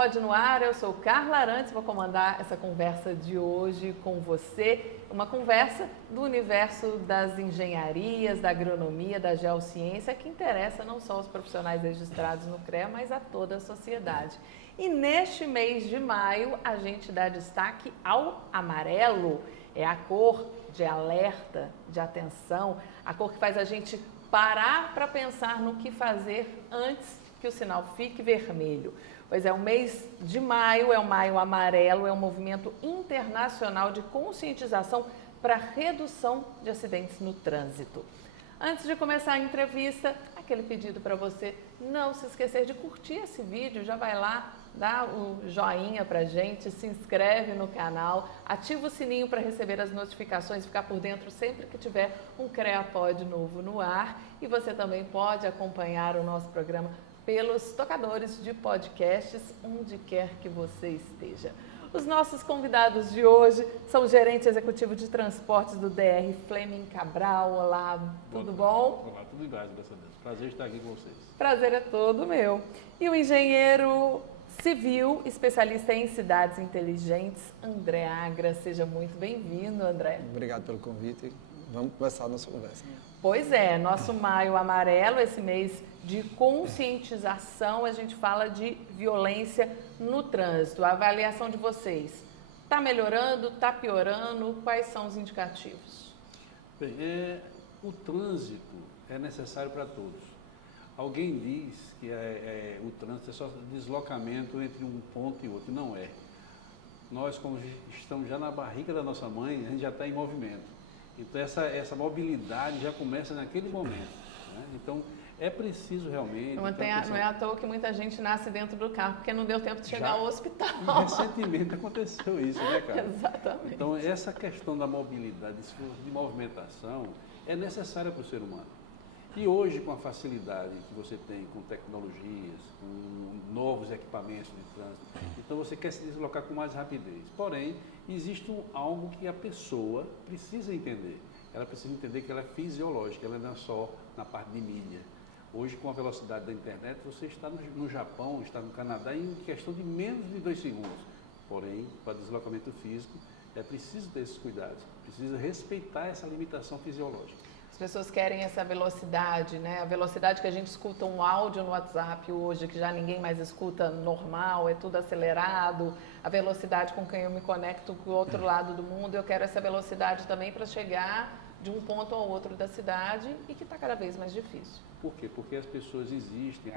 Pode no ar, eu sou Carla Arantes, vou comandar essa conversa de hoje com você, uma conversa do universo das engenharias, da agronomia, da geociência, que interessa não só os profissionais registrados no CREA, mas a toda a sociedade. E neste mês de maio, a gente dá destaque ao amarelo, é a cor de alerta, de atenção, a cor que faz a gente parar para pensar no que fazer antes que o sinal fique vermelho. Pois é, o mês de maio é o Maio Amarelo, é um movimento internacional de conscientização para redução de acidentes no trânsito. Antes de começar a entrevista, aquele pedido para você não se esquecer de curtir esse vídeo, já vai lá, dá o joinha pra gente, se inscreve no canal, ativa o sininho para receber as notificações, ficar por dentro sempre que tiver um CREAPod novo no ar. E você também pode acompanhar o nosso programa pelos tocadores de podcasts, onde quer que você esteja. Os nossos convidados de hoje são o gerente executivo de transportes do DR, Fleming Cabral. Olá, tudo bom? Olá, tudo em graça, graças a Deus. Prazer estar aqui com vocês. Prazer é todo meu. E o engenheiro civil, especialista em cidades inteligentes, André Agra. Seja muito bem-vindo, André. Obrigado pelo convite. Vamos começar a nossa conversa. Pois é, nosso Maio Amarelo, esse mês de conscientização, a gente fala de violência no trânsito. A avaliação de vocês, está melhorando, está piorando? Quais são os indicativos? Bem, o trânsito é necessário para todos. Alguém diz que o trânsito é só deslocamento entre um ponto e outro. Não é. Nós, como estamos já na barriga da nossa mãe, a gente já está em movimento. Então, essa mobilidade já começa naquele momento. Né? Então, é preciso realmente... Não é à toa que muita gente nasce dentro do carro, porque não deu tempo de chegar ao hospital. E recentemente aconteceu isso, né, cara? Exatamente. Então, essa questão da mobilidade, de movimentação, é necessária para o ser humano. E hoje, com a facilidade que você tem com tecnologias, com novos equipamentos de trânsito, então você quer se deslocar com mais rapidez. Porém, existe algo que a pessoa precisa entender. Ela precisa entender que ela é fisiológica, ela não é só na parte de mídia. Hoje, com a velocidade da internet, você está no Japão, está no Canadá em questão de menos de 2 segundos. Porém, para deslocamento físico, é preciso ter esses cuidados, precisa respeitar essa limitação fisiológica. As pessoas querem essa velocidade, né? A velocidade que a gente escuta um áudio no WhatsApp hoje, que já ninguém mais escuta normal, é tudo acelerado. A velocidade com quem eu me conecto com o outro lado do mundo, eu quero essa velocidade também para chegar de um ponto ao outro da cidade e que está cada vez mais difícil. Por quê? Porque as pessoas existe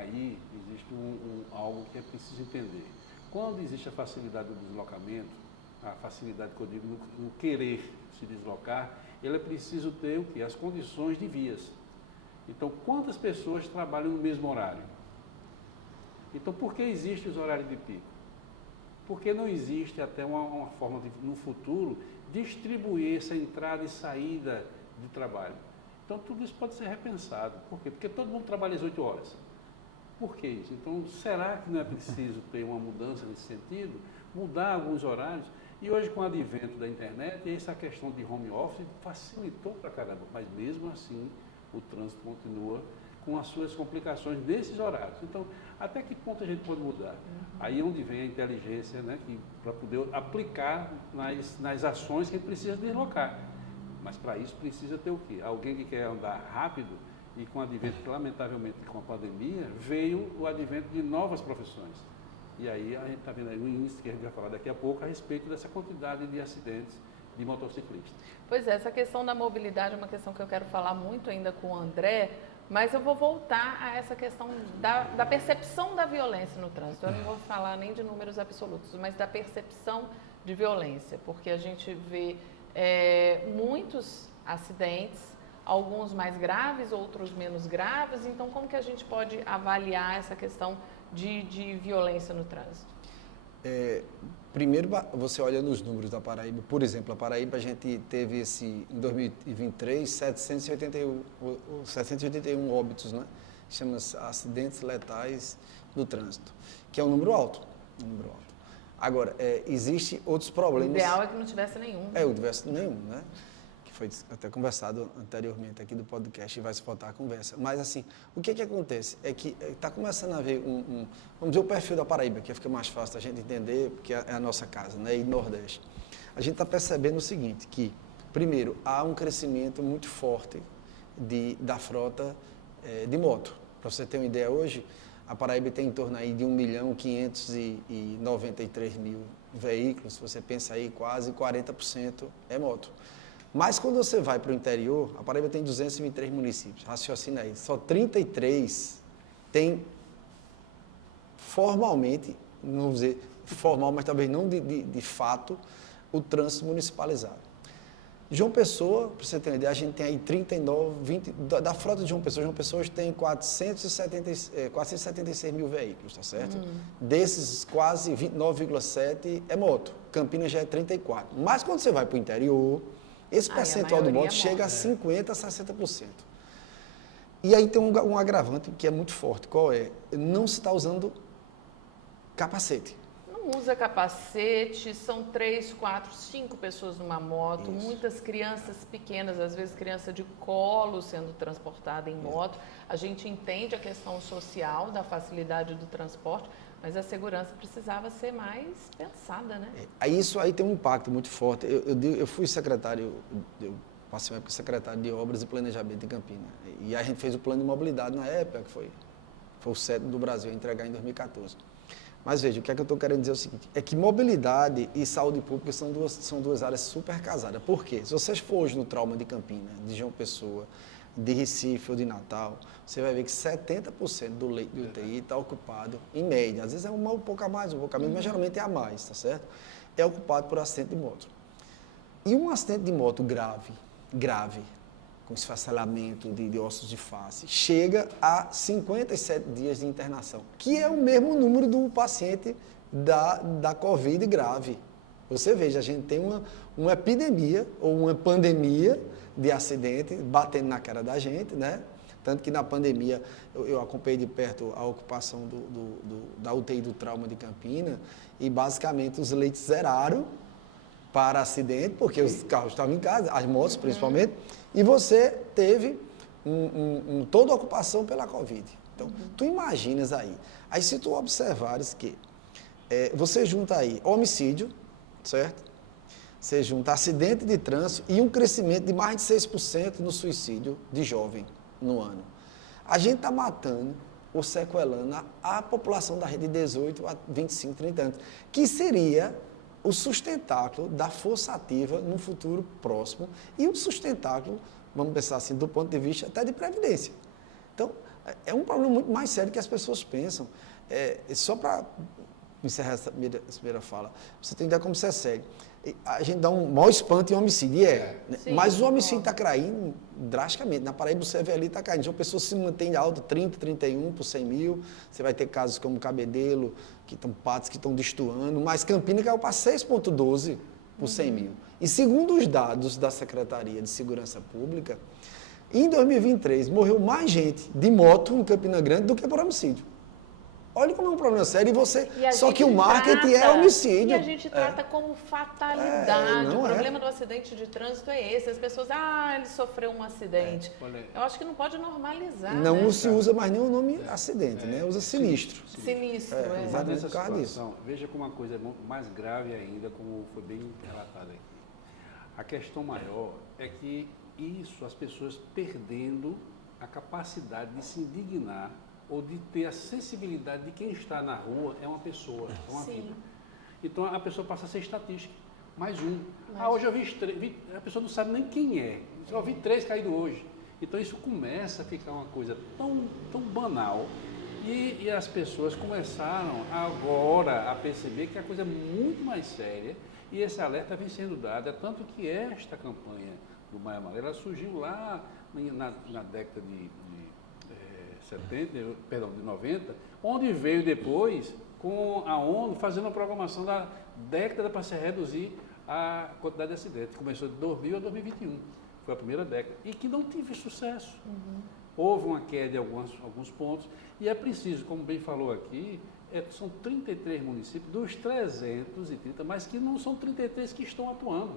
algo que é preciso entender. Quando existe a facilidade do deslocamento, a facilidade que eu digo no querer se deslocar, ele é preciso ter o quê? As condições de vias. Então, quantas pessoas trabalham no mesmo horário? Então, por que existem os horários de pico? Porque não existe até uma forma de, no futuro, distribuir essa entrada e saída de trabalho. Então, tudo isso pode ser repensado. Por quê? Porque todo mundo trabalha às 8 horas. Por que isso? Então, será que não é preciso ter uma mudança nesse sentido? Mudar alguns horários? E hoje, com o advento da internet, essa questão de home office facilitou pra caramba. Mas, mesmo assim, o trânsito continua com as suas complicações nesses horários. Então, até que ponto a gente pode mudar? Aí é onde vem a inteligência, né, para poder aplicar nas ações que a gente precisa deslocar. Mas, para isso, precisa ter o quê? Alguém que quer andar rápido e com o advento, lamentavelmente, com a pandemia, veio o advento de novas profissões. E aí a gente está vendo aí o índice que a gente vai falar daqui a pouco a respeito dessa quantidade de acidentes de motociclistas. Pois é, essa questão da mobilidade é uma questão que eu quero falar muito ainda com o André, mas eu vou voltar a essa questão da percepção da violência no trânsito. Eu não vou falar nem de números absolutos, mas da percepção de violência, porque a gente vê muitos acidentes, alguns mais graves, outros menos graves. Então, como que a gente pode avaliar essa questão de violência no trânsito? Primeiro, você olha nos números da Paraíba. Por exemplo, a Paraíba, a gente teve em 2023, 781 óbitos, né? Chama-se acidentes letais no trânsito, que é um número alto. Agora, existem outros problemas. O ideal é que não tivesse nenhum. Não tivesse nenhum, né? foi até conversado anteriormente aqui do podcast e vai se voltar a conversa. Mas, assim, o que acontece? É que está começando a haver vamos dizer, o perfil da Paraíba, que fica mais fácil a gente entender, porque é a nossa casa, né? E Nordeste. A gente está percebendo o seguinte, que, primeiro, há um crescimento muito forte da frota de moto. Para você ter uma ideia, hoje, a Paraíba tem em torno aí de 1.593.000 veículos. Se você pensa aí, quase 40% é moto. Mas quando você vai para o interior, a Paraíba tem 223 municípios. Raciocina aí, só 33 tem formalmente, não vou dizer formal, mas talvez não de fato, o trânsito municipalizado. João Pessoa, para você ter uma ideia, a gente tem aí 20, da frota de João Pessoa hoje tem 476 mil veículos, tá certo? Desses, quase 9,7 é moto. Campinas já é 34. Mas quando você vai para o interior, esse percentual do moto chega a 50% a 60%. E aí tem um agravante que é muito forte. Qual é? Não se está usando capacete. Não usa capacete, são 3, 4, 5 pessoas numa moto, muitas crianças pequenas, às vezes criança de colo sendo transportada em moto. A gente entende a questão social da facilidade do transporte, mas a segurança precisava ser mais pensada, né? Isso aí tem um impacto muito forte. Eu fui secretário, eu passei uma época secretário de Obras e Planejamento em Campinas. E a gente fez o plano de mobilidade na época, que foi o 7º do Brasil a entregar em 2014. Mas veja, o que é que eu estou querendo dizer é o seguinte, é que mobilidade e saúde pública são duas áreas super casadas. Por quê? Se você for hoje no trauma de Campinas, de João Pessoa, de Recife ou de Natal, você vai ver que 70% do leito de UTI está ocupado, em média. Às vezes é um pouco a mais, um pouco a menos, mas geralmente é a mais, tá certo? É ocupado por acidente de moto. E um acidente de moto grave, com esfacelamento de ossos de face, chega a 57 dias de internação, que é o mesmo número do paciente da Covid grave. Você veja, a gente tem uma epidemia ou uma pandemia de acidente batendo na cara da gente, né? Tanto que na pandemia eu acompanhei de perto a ocupação da UTI do trauma de Campinas e basicamente os leitos zeraram para acidente, porque os carros estavam em casa, as motos principalmente, e você teve toda a ocupação pela Covid. Então, tu imaginas aí. Aí se tu observares que você junta aí homicídio, certo? Você junta acidente de trânsito e um crescimento de mais de 6% no suicídio de jovem no ano. A gente está matando ou sequelando a população da rede de 18 a 25, 30 anos, que seria o sustentáculo da força ativa no futuro próximo e o sustentáculo, vamos pensar assim, do ponto de vista até de previdência. Então, é um problema muito mais sério que as pessoas pensam. Só para encerrar essa primeira fala, você tem que dar como isso é sério. A gente dá um maior espanto em homicídio, né? Sim, mas o homicídio está caindo drasticamente. Na Paraíba, o CVLI está caindo. Uma pessoa se mantém alta, 30, 31 por 100 mil. Você vai ter casos como Cabedelo, Patos que estão destoando, mas Campinas caiu para 6,12 por 100 mil. E segundo os dados da Secretaria de Segurança Pública, em 2023 morreu mais gente de moto em Campina Grande do que por homicídio. Olha como é um problema sério só que o marketing é homicídio. E a gente trata como fatalidade. O problema do acidente de trânsito é esse. As pessoas, ele sofreu um acidente. Eu acho que não pode normalizar. Não se usa mais nem o nome acidente, né? Usa sinistro. Sinistro, Mas nessa situação, veja como uma coisa é mais grave ainda, como foi bem relatado aqui. A questão maior é que as pessoas perdendo a capacidade de se indignar ou de ter a sensibilidade de quem está na rua é uma pessoa, é uma vida. Então a pessoa passa a ser estatística, mais um. Hoje eu vi, a pessoa não sabe nem quem é. Eu vi 3 caídos hoje. Então isso começa a ficar uma coisa tão banal e as pessoas começaram agora a perceber que a coisa é muito mais séria e esse alerta vem sendo dado. É tanto que esta campanha do Maio Amarelo ela surgiu lá na década de 90, onde veio depois com a ONU fazendo a programação da década para se reduzir a quantidade de acidentes. Começou de 2000 a 2021, foi a primeira década, e que não teve sucesso. Houve uma queda em alguns pontos, e é preciso, como bem falou aqui, são 33 municípios dos 330, mas que não são 33 que estão atuando.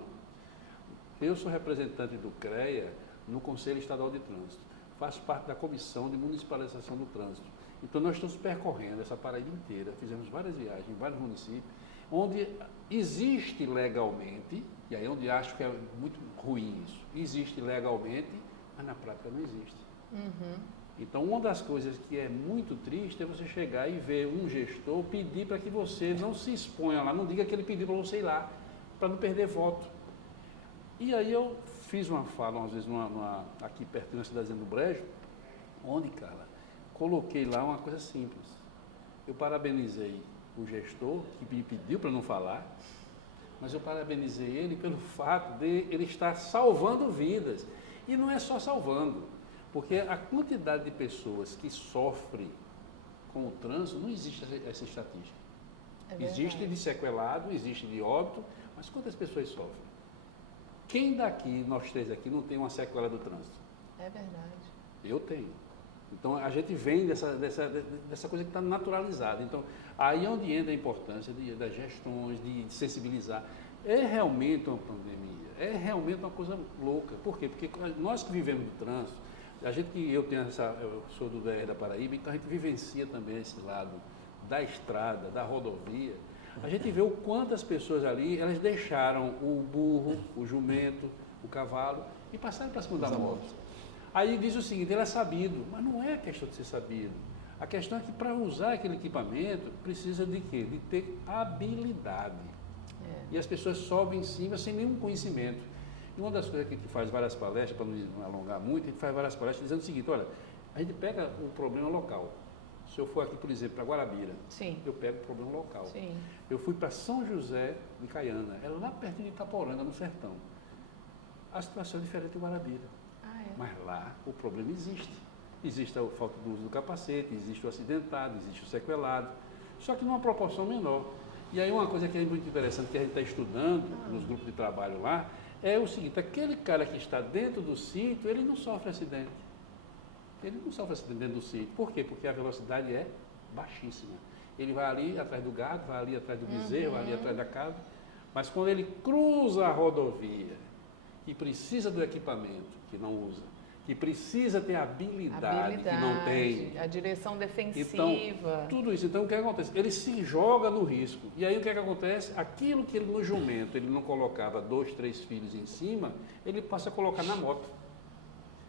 Eu sou representante do CREA no Conselho Estadual de Trânsito. Faço parte da Comissão de Municipalização do Trânsito. Então, nós estamos percorrendo essa Paraíba inteira, fizemos várias viagens em vários municípios, onde existe legalmente, e aí é onde acho que é muito ruim isso, existe legalmente, mas na prática não existe. Então, uma das coisas que é muito triste é você chegar e ver um gestor pedir para que você não se exponha lá, não diga que ele pediu para você ir lá, para não perder voto. E aí eu fiz uma fala, às vezes, aqui perto da cidadezinha do Brejo, onde, Carla, coloquei lá uma coisa simples. Eu parabenizei o gestor, que me pediu para não falar, mas eu parabenizei ele pelo fato de ele estar salvando vidas. E não é só salvando, porque a quantidade de pessoas que sofrem com o trânsito, não existe essa estatística. Existe de sequelado, existe de óbito, mas quantas pessoas sofrem? Quem daqui, nós três aqui, não tem uma sequela do trânsito? É verdade. Eu tenho. Então, a gente vem dessa coisa que está naturalizada. Então, aí é onde entra a importância das gestões, de sensibilizar. É realmente uma pandemia, é realmente uma coisa louca. Por quê? Porque nós que vivemos do trânsito, eu sou do DR da Paraíba, então a gente vivencia também esse lado da estrada, da rodovia. A gente vê o quanto as pessoas ali, elas deixaram o burro, o jumento, o cavalo e passaram para cima da moto. Aí diz o seguinte, ele é sabido, mas não é questão de ser sabido. A questão é que para usar aquele equipamento, precisa de quê? De ter habilidade. E as pessoas sobem em cima sem nenhum conhecimento. E uma das coisas que a gente faz várias palestras, para não alongar muito, a gente faz várias palestras dizendo o seguinte, olha, a gente pega o problema local. Se eu for aqui, por exemplo, para Guarabira, eu pego o problema local. Sim. Eu fui para São José de Caiana, é lá perto de Itaporanga, no sertão. A situação é diferente de Guarabira. Mas lá o problema existe. Existe a falta do uso do capacete, existe o acidentado, existe o sequelado, só que numa proporção menor. E aí uma coisa que é muito interessante, que a gente está estudando nos grupos de trabalho lá, é o seguinte, aquele cara que está dentro do sítio, ele não sofre acidente. Ele não sofre acidente dentro do sítio. Por quê? Porque a velocidade é baixíssima. Ele vai ali atrás do gado, vai ali atrás do bezerro, vai ali atrás da cabra, mas quando ele cruza a rodovia, que precisa do equipamento, que não usa, que precisa ter habilidade, que não tem. A direção defensiva. Então, tudo isso. Então, o que acontece? Ele se joga no risco. E aí, o que acontece? Aquilo que ele no jumento, ele não colocava 2, 3 filhos em cima, ele passa a colocar na moto.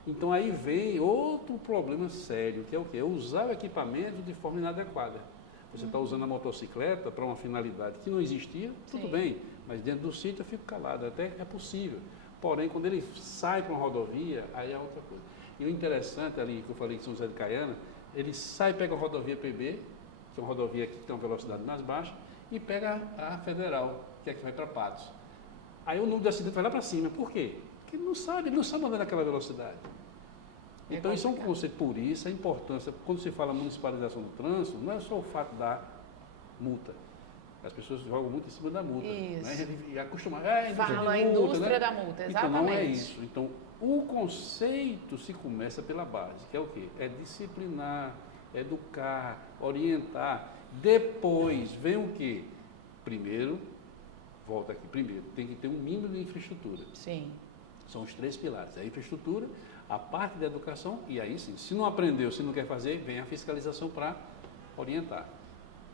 Então, aí vem outro problema sério, que é o quê? Usar o equipamento de forma inadequada. Você está usando a motocicleta para uma finalidade que não existia, tudo bem, mas dentro do sítio eu fico calado, até é possível. Porém, quando ele sai para uma rodovia, aí é outra coisa. E o interessante ali, que eu falei que São José de Caiana, ele sai, pega a rodovia PB, que é uma rodovia que tem uma velocidade mais baixa, e pega a Federal, que é que vai para Patos. Aí o número de acidente vai lá para cima. Por quê? Porque ele não sabe andar naquela velocidade. Então, isso é um conceito, por isso, a importância, quando se fala municipalização do trânsito, não é só o fato da multa. As pessoas jogam muito em cima da multa. Isso. Né? E acostumam. Fala a indústria da multa, exatamente. Então, não é isso. Então, o conceito se começa pela base, que é o quê? É disciplinar, educar, orientar. Depois, vem o quê? Primeiro, volta aqui, primeiro, tem que ter um mínimo de infraestrutura. Sim. São os 3 pilares. A infraestrutura, a parte da educação, e aí sim, se não aprendeu, se não quer fazer, vem a fiscalização para orientar.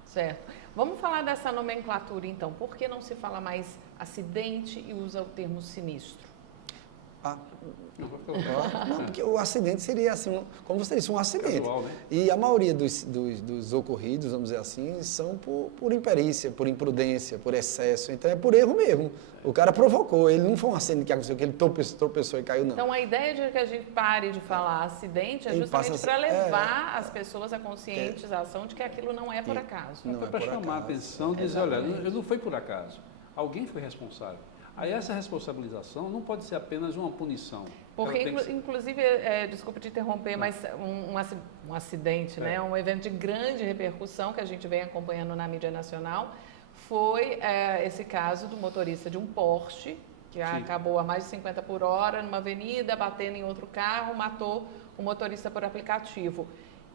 Certo. Vamos falar dessa nomenclatura, então. Por que não se fala mais acidente e usa o termo sinistro? Não, porque o acidente seria assim, como você disse, um acidente. Casual, né? E a maioria dos ocorridos, vamos dizer assim, são por imperícia, por imprudência, por excesso. Então é por erro mesmo. O cara provocou, ele não foi um acidente que aconteceu, que ele tropeçou e caiu, não. Então a ideia de que a gente pare de falar acidente é justamente para levar as pessoas à conscientização de que aquilo não é por acaso. Não foi para chamar a atenção e dizer, olha, não foi por acaso. Alguém foi responsável. Aí essa responsabilização não pode ser apenas uma punição. Porque, inclusive, desculpa te interromper, mas um acidente, né, um evento de grande repercussão que a gente vem acompanhando na mídia nacional, foi esse caso do motorista de um Porsche, que acabou a mais de 50 por hora numa avenida, batendo em outro carro, matou o motorista por aplicativo.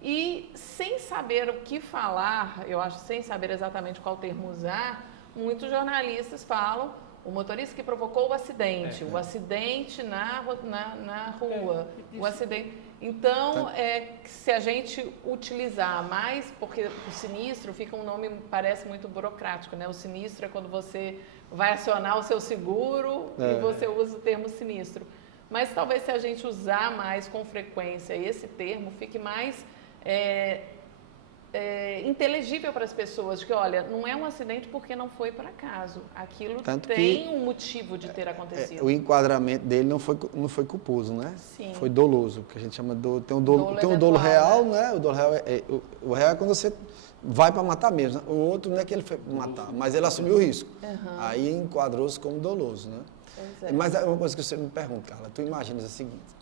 E sem saber o que falar, eu acho, sem saber exatamente qual termo usar, muitos jornalistas falam o motorista que provocou o acidente, o acidente na rua, o acidente. Então, se a gente utilizar mais, porque o sinistro fica um nome, parece muito burocrático, né? O sinistro é quando você vai acionar o seu seguro e você usa o termo sinistro. Mas talvez se a gente usar mais com frequência esse termo, fique mais inteligível para as pessoas, de que, olha, não é um acidente porque não foi por acaso. Aquilo tem um motivo de ter acontecido. O enquadramento dele não foi culposo, né? Sim. Foi doloso, que a gente chama de tem um dolo real, né? O dolo real o real é quando você vai para matar mesmo. Né? O outro não é que ele foi matar, mas ele assumiu o risco. Aí enquadrou-se como doloso, né? Mas é uma coisa que você me pergunta, Carla, tu imaginas o seguinte,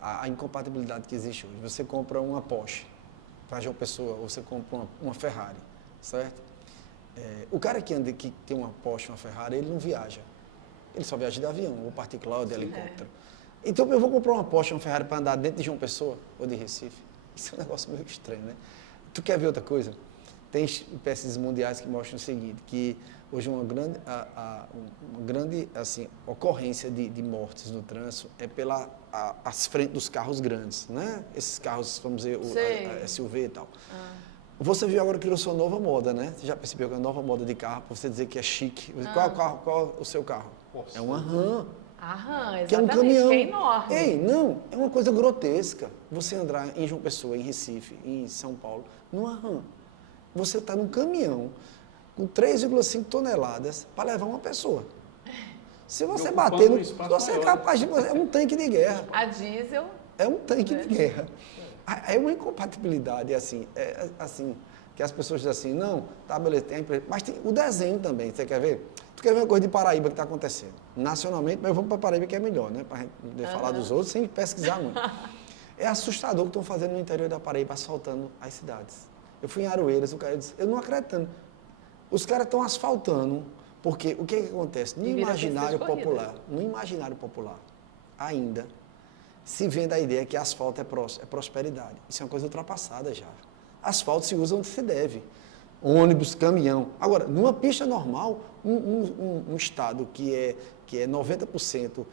a incompatibilidade que existe hoje. Você compra uma Porsche para João Pessoa, ou você compra uma Ferrari, certo? O cara que tem uma Porsche, uma Ferrari, ele não viaja. Ele só viaja de avião, ou particular, ou de helicóptero. Então, eu vou comprar uma Porsche, uma Ferrari para andar dentro de João Pessoa, ou de Recife. Isso é um negócio meio estranho, né? Tu quer ver outra coisa? Tem pesquisas mundiais que mostram o seguinte, que hoje uma grande assim, ocorrência de mortes no trânsito é as frentes dos carros grandes, né? Esses carros, vamos dizer, a SUV e tal. Você viu agora que criou sua nova moda, né? Você já percebeu que é a nova moda de carro, para você dizer que é chique. Qual é o seu carro? Nossa. É uma RAM. A RAM, exatamente, que é um caminhão. Que é enorme. Ei, não, é uma coisa grotesca. Você andar em João Pessoa, em Recife, em São Paulo, numa RAM. Você está num caminhão com 3,5 toneladas para levar uma pessoa. Se você bater no... Você é capaz de... É um tanque de guerra. A diesel... É um tanque de guerra. É uma incompatibilidade, assim, que as pessoas dizem assim, não, tá, beleza, tem a empresa. Mas tem o desenho também, você quer ver? Tu quer ver uma coisa de Paraíba que está acontecendo? Nacionalmente, mas vamos para Paraíba que é melhor, né? Para a gente falar dos outros sem pesquisar muito. É assustador o que estão fazendo no interior da Paraíba, asfaltando as cidades. Eu fui em Aroeiras, o cara disse, eu não acreditando. Os caras estão asfaltando, porque o que acontece? No imaginário popular, ainda, se vende a ideia que asfalto é prosperidade. Isso é uma coisa ultrapassada já. Asfalto se usa onde se deve. Ônibus, caminhão. Agora, numa pista normal, um estado que é 90%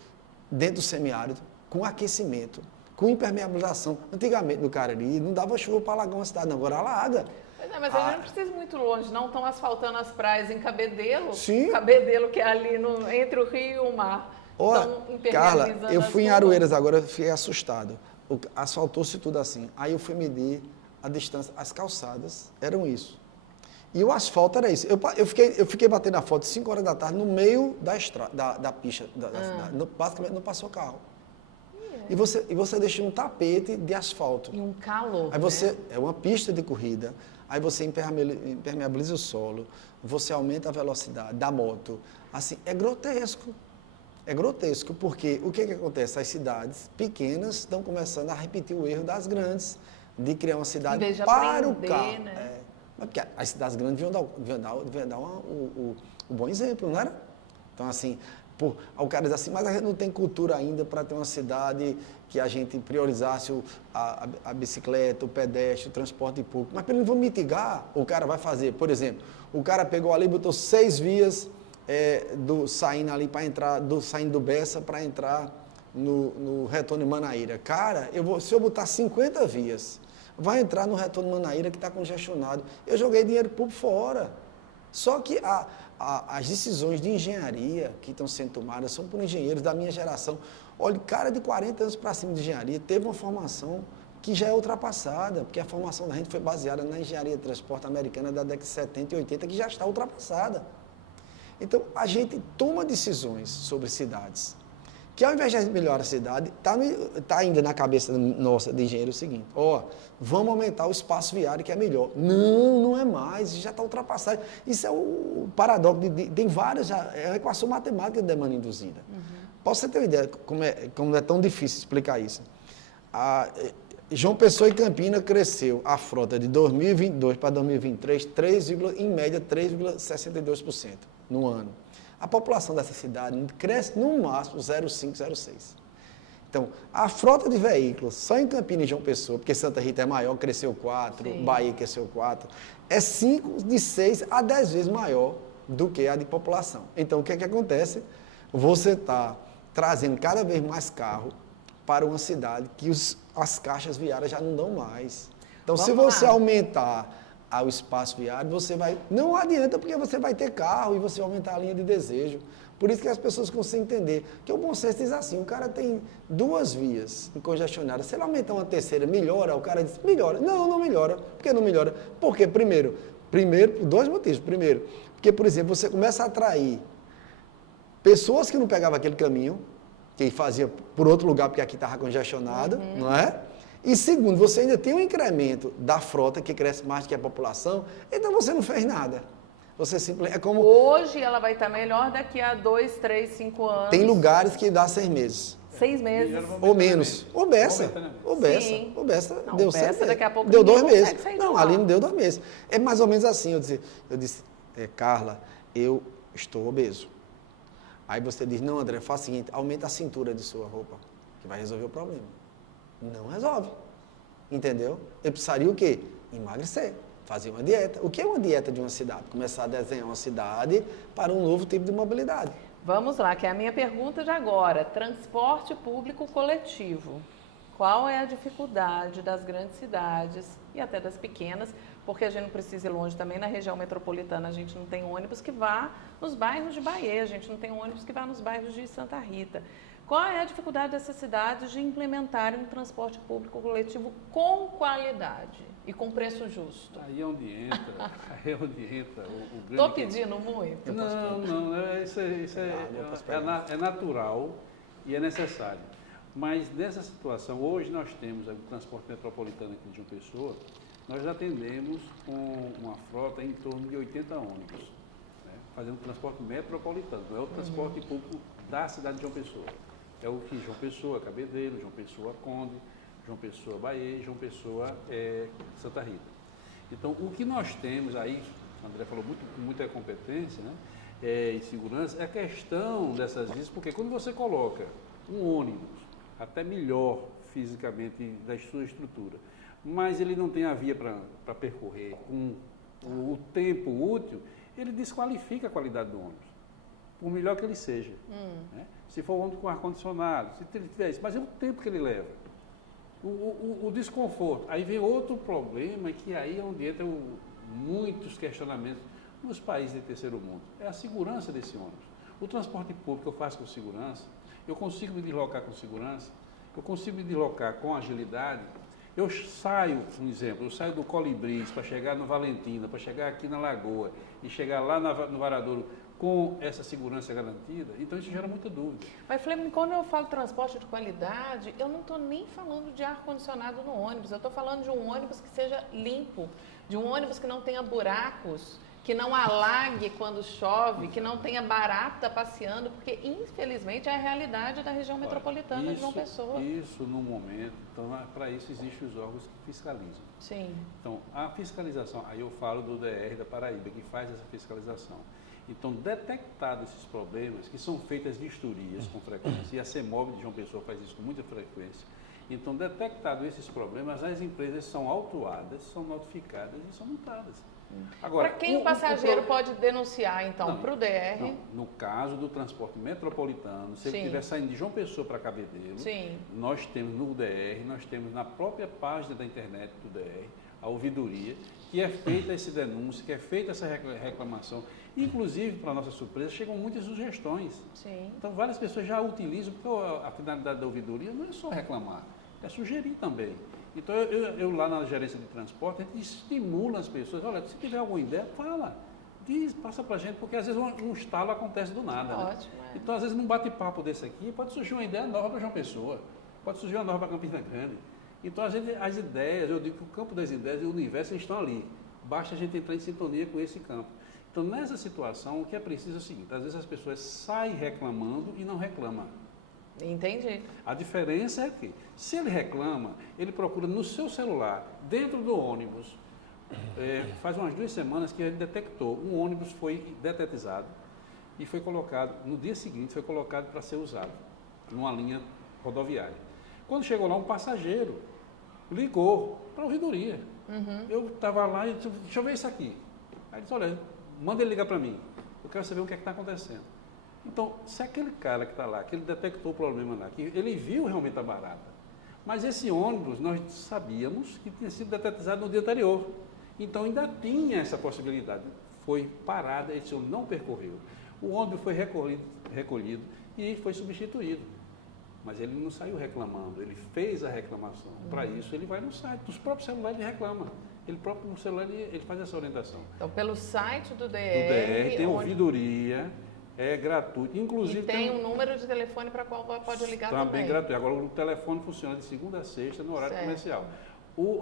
dentro do semiárido, com aquecimento, com impermeabilização. Antigamente, no Cariri, não dava chuva para alagar uma cidade, não, agora alaga. Mas a gente não precisa ir muito longe, não. Estão asfaltando as praias em Cabedelo. Sim. Cabedelo, que é ali entre o rio e o mar. Carla, eu fui em Aroeiras agora, eu fiquei assustado. Asfaltou-se tudo assim. Aí eu fui medir a distância, as calçadas eram isso. E o asfalto era isso. Eu fiquei batendo a foto 5 horas da tarde no meio da pista. Basicamente não passou carro. E você deixa um tapete de asfalto. E um calor. Aí você, é uma pista de corrida, aí você impermeabiliza o solo, você aumenta a velocidade da moto. Assim, é grotesco. É grotesco, porque o que acontece? As cidades pequenas estão começando a repetir o erro das grandes, de criar uma cidade para o carro. Né? Porque as cidades grandes deviam dar o bom exemplo, não era? Então, assim, o cara diz assim, mas a gente não tem cultura ainda para ter uma cidade que a gente priorizasse a bicicleta, o pedestre, o transporte público. Mas pelo menos vamos mitigar, o cara vai fazer. Por exemplo, o cara pegou ali e botou 6 vias saindo ali para entrar, saindo do Bessa para entrar no retorno de Manaíra. Cara, se eu botar 50 vias, vai entrar no retorno de Manaíra que está congestionado. Eu joguei dinheiro público fora. Só que as decisões de engenharia que estão sendo tomadas são por engenheiros da minha geração. Olha, cara de 40 anos para cima de engenharia teve uma formação que já é ultrapassada, porque a formação da gente foi baseada na engenharia de transporte americana da década de 70 e 80, que já está ultrapassada. Então, a gente toma decisões sobre cidades, que ao invés de melhorar a cidade, está ainda na cabeça nossa de engenheiro o seguinte, vamos aumentar o espaço viário que é melhor. Não é mais, já está ultrapassado. Isso é o paradoxo, tem várias, é uma equação matemática de demanda induzida. Para você ter uma ideia como é tão difícil explicar isso. João Pessoa e Campina cresceu a frota de 2022 para 2023, em média 3,62% no ano. A população dessa cidade cresce no máximo 0,5, 0,6. Então, a frota de veículos, só em Campina e João Pessoa, porque Santa Rita é maior, cresceu 4, Bahia cresceu 4, é 5, de 6 a 10 vezes maior do que a de população. Então, o que é que acontece? Você está trazendo cada vez mais carro para uma cidade que as caixas viárias já não dão mais. Então, se você aumentar o espaço viário, você vai... Não adianta, porque você vai ter carro e você vai aumentar a linha de desejo. Por isso que as pessoas conseguem entender. Que o bom senso diz assim, o cara tem 2 vias congestionadas. Se ele aumentar uma terceira, melhora? O cara diz, melhora. Não, não melhora. Por que não melhora? Porque, primeiro, por 2 motivos. Primeiro, porque, por exemplo, você começa a atrair pessoas que não pegavam aquele caminho, que fazia por outro lugar, porque aqui estava congestionado, não é? E segundo, você ainda tem um incremento da frota, que cresce mais do que a população, então você não fez nada. Você simplesmente... É como... Hoje ela vai estar melhor, daqui a 2, 3, 5 anos. Tem lugares que dá 6 meses. 6 meses. Ou menos. O Bessa deu 6 meses. Daqui a pouco deu 2 meses. Não, ali não deu 2 meses. É mais ou menos assim. Eu disse, Carla, eu estou obeso. Aí você diz, não, André, faz o seguinte, aumenta a cintura de sua roupa, que vai resolver o problema. Não resolve. Entendeu? Eu precisaria o quê? Emagrecer. Fazer uma dieta. O que é uma dieta de uma cidade? Começar a desenhar uma cidade para um novo tipo de mobilidade. Vamos lá, que é a minha pergunta de agora. Transporte público coletivo. Qual é a dificuldade das grandes cidades e até das pequenas? Porque a gente não precisa ir longe também. Na região metropolitana a gente não tem ônibus que vá nos bairros de Bahia, a gente não tem ônibus que vá nos bairros de Santa Rita. Qual é a dificuldade dessas cidades de implementarem um transporte público coletivo com qualidade e com preço justo? Aí é onde entra o grande... Estou pedindo muito. Não, isso é natural e é necessário. Mas nessa situação, hoje nós temos o transporte metropolitano aqui de João Pessoa, nós atendemos com uma frota em torno de 80 ônibus, né, fazendo transporte metropolitano, não é o transporte público da cidade de João Pessoa. É o que João Pessoa, Cabedelo, João Pessoa, Conde, João Pessoa, Bahia, João Pessoa, Santa Rita. Então, o que nós temos aí, o André falou com muita competência, né, e segurança, é a questão dessas vias, porque quando você coloca um ônibus até melhor fisicamente da sua estrutura, mas ele não tem a via para percorrer com o tempo útil, ele desqualifica a qualidade do ônibus, por melhor que ele seja. Né? Se for um ônibus com ar-condicionado, se ele tiver isso, mas é o tempo que ele leva, o desconforto. Aí vem outro problema, que aí é onde entram muitos questionamentos nos países de terceiro mundo, é a segurança desse ônibus. O transporte público eu faço com segurança, eu consigo me deslocar com segurança, eu consigo me deslocar com agilidade. Eu saio, por exemplo, eu saio do Colibris para chegar no Valentina, para chegar aqui na Lagoa e chegar lá no Varadouro com essa segurança garantida, então isso gera muita dúvida. Mas, Flamengo, quando eu falo transporte de qualidade, eu não estou nem falando de ar-condicionado no ônibus, eu estou falando de um ônibus que seja limpo, de um ônibus que não tenha buracos, que não alague quando chove, que não tenha barata passeando, porque infelizmente é a realidade da região metropolitana de João Pessoa. Isso no momento, então para isso existem os órgãos que fiscalizam. Sim. Então a fiscalização, aí eu falo do DR da Paraíba, que faz essa fiscalização. Então, detectados esses problemas, que são feitas vistorias com frequência, e a CEMOB de João Pessoa faz isso com muita frequência, então, detectados esses problemas, as empresas são autuadas, são notificadas e são multadas. Para quem o passageiro pode denunciar, então? Para o DR? Não. No caso do transporte metropolitano, se ele estiver saindo de João Pessoa para Cabedelo, nós temos no DR, nós temos na própria página da internet do DR, a ouvidoria, que é feita essa denúncia, que é feita essa reclamação. Inclusive, para nossa surpresa, chegam muitas sugestões. Sim. Então, várias pessoas já utilizam, porque a finalidade da ouvidoria não é só reclamar, é sugerir também. Então, eu lá na gerência de transporte, a gente estimula as pessoas, olha, se tiver alguma ideia, fala, diz, passa para a gente, porque às vezes um estalo acontece do nada. Ótimo, né? Então, às vezes, num bate-papo desse aqui, pode surgir uma ideia nova para João Pessoa, pode surgir uma nova para Campina Grande. Então, as ideias, eu digo que o campo das ideias e o universo estão ali, basta a gente entrar em sintonia com esse campo. Então, nessa situação, o que é preciso é o seguinte, às vezes as pessoas saem reclamando e não reclamam. Entendi. A diferença é que, se ele reclama, ele procura no seu celular, dentro do ônibus, faz umas 2 semanas que ele detectou, um ônibus foi detetizado e foi colocado, no dia seguinte, foi colocado para ser usado, numa linha rodoviária. Quando chegou lá, um passageiro ligou para a ouvidoria. Eu estava lá e disse, deixa eu ver isso aqui. Aí ele disse, olha, manda ele ligar para mim. Eu quero saber o que é que está acontecendo. Então, se aquele cara que está lá, que ele detectou o problema lá, que ele viu realmente a barata, mas esse ônibus nós sabíamos que tinha sido detetizado no dia anterior. Então ainda tinha essa possibilidade. Foi parada, esse ônibus não percorreu. O ônibus foi recolhido e foi substituído. Mas ele não saiu reclamando, ele fez a reclamação. Para isso ele vai no site, nos próprios celulares ele reclama. Ele próprio no celular ele faz essa orientação. Então pelo site do DR, tem ouvidoria, é gratuito. Inclusive e tem um número de telefone para qual pode ligar também. Também gratuito. Agora o telefone funciona de segunda a sexta no horário comercial.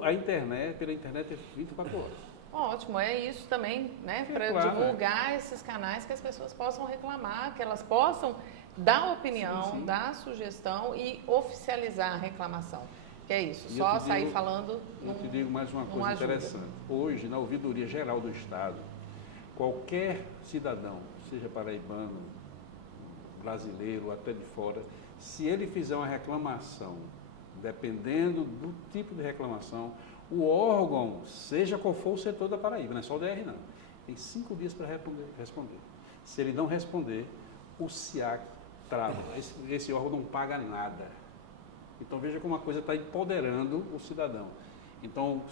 A internet, pela internet é 24 horas. Ótimo, é isso também, né? Para divulgar esses canais que as pessoas possam reclamar, que elas possam dar opinião, dar sugestão e oficializar a reclamação. Que é isso, só sair falando. Eu te digo mais uma coisa interessante. Hoje, na Ouvidoria Geral do Estado, qualquer cidadão, seja paraibano, brasileiro, até de fora, se ele fizer uma reclamação, dependendo do tipo de reclamação, o órgão, seja qual for o setor da Paraíba, não é só o DR não, tem 5 dias para responder. Se ele não responder, o SIAC trava. Esse órgão não paga nada. Então veja como a coisa está empoderando o cidadão. Então,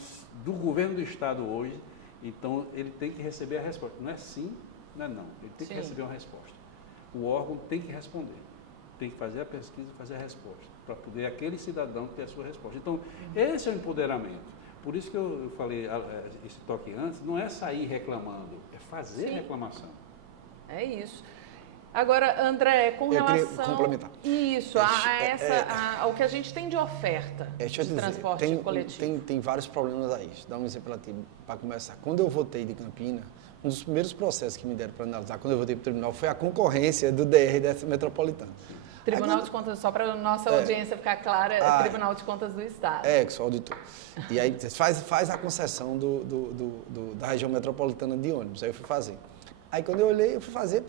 do governo do Estado hoje, então ele tem que receber a resposta. Não é sim, não é não. Ele tem que receber uma resposta. O órgão tem que responder. Tem que fazer a pesquisa e fazer a resposta, para poder aquele cidadão ter a sua resposta. Então, esse é o empoderamento. Por isso que eu falei esse toque antes, não é sair reclamando, é fazer a reclamação. É isso. Agora, André, com relação... Eu queria complementar. Isso, ao que a gente tem de oferta de transporte coletivo. Tem vários problemas aí. Deixa eu dar um exemplo aqui para começar. Quando eu voltei de Campina, um dos primeiros processos que me deram para analisar, quando eu voltei para o tribunal, foi a concorrência do DR dessa metropolitana. Tribunal de Contas, só para a nossa audiência ficar clara, é Tribunal de Contas do Estado. Que sou auditor. E aí faz a concessão da região metropolitana de ônibus. Aí eu fui fazer. Aí quando eu olhei, eu fui fazer...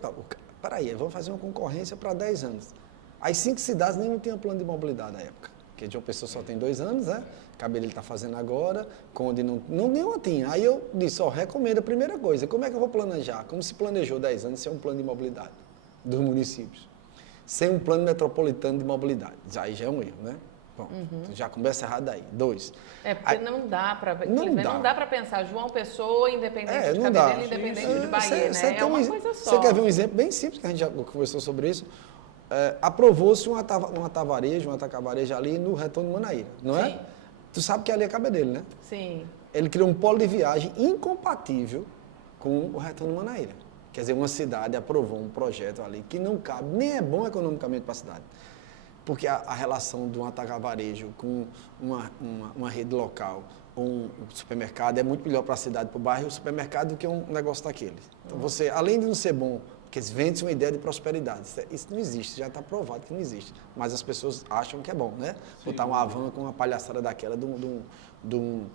Peraí, vamos fazer uma concorrência para 10 anos. As 5 cidades nenhum tinha plano de mobilidade na época. Porque João Pessoa só tem 2 anos, né? Cabelo ele está fazendo agora, Conde nenhuma tinha. Aí eu disse, recomendo a primeira coisa, como é que eu vou planejar? Como se planejou 10 anos sem um plano de mobilidade dos municípios? Sem um plano metropolitano de mobilidade. Aí já é um erro, né? Bom, já começa errado daí. 2. Porque não dá para pensar João Pessoa, independente de Cabedelo, independente de Bahia, né? É uma coisa só. Você quer ver um exemplo bem simples, que a gente já conversou sobre isso? Aprovou-se um atavarejo ali no retorno de Manaíra, não é? Tu sabe que ali é Cabedelo, né? Sim. Ele criou um polo de viagem incompatível com o retorno de Manaíra. Quer dizer, uma cidade aprovou um projeto ali que não cabe, nem é bom economicamente para a cidade. Porque a relação de um atavarejo com uma rede local ou um supermercado é muito melhor para a cidade, para o bairro, o supermercado do que um negócio daquele. Então você, além de não ser bom, porque vende-se uma ideia de prosperidade. Isso não existe, já está provado que não existe. Mas as pessoas acham que é bom, né? Sim, botar uma van com uma palhaçada daquela do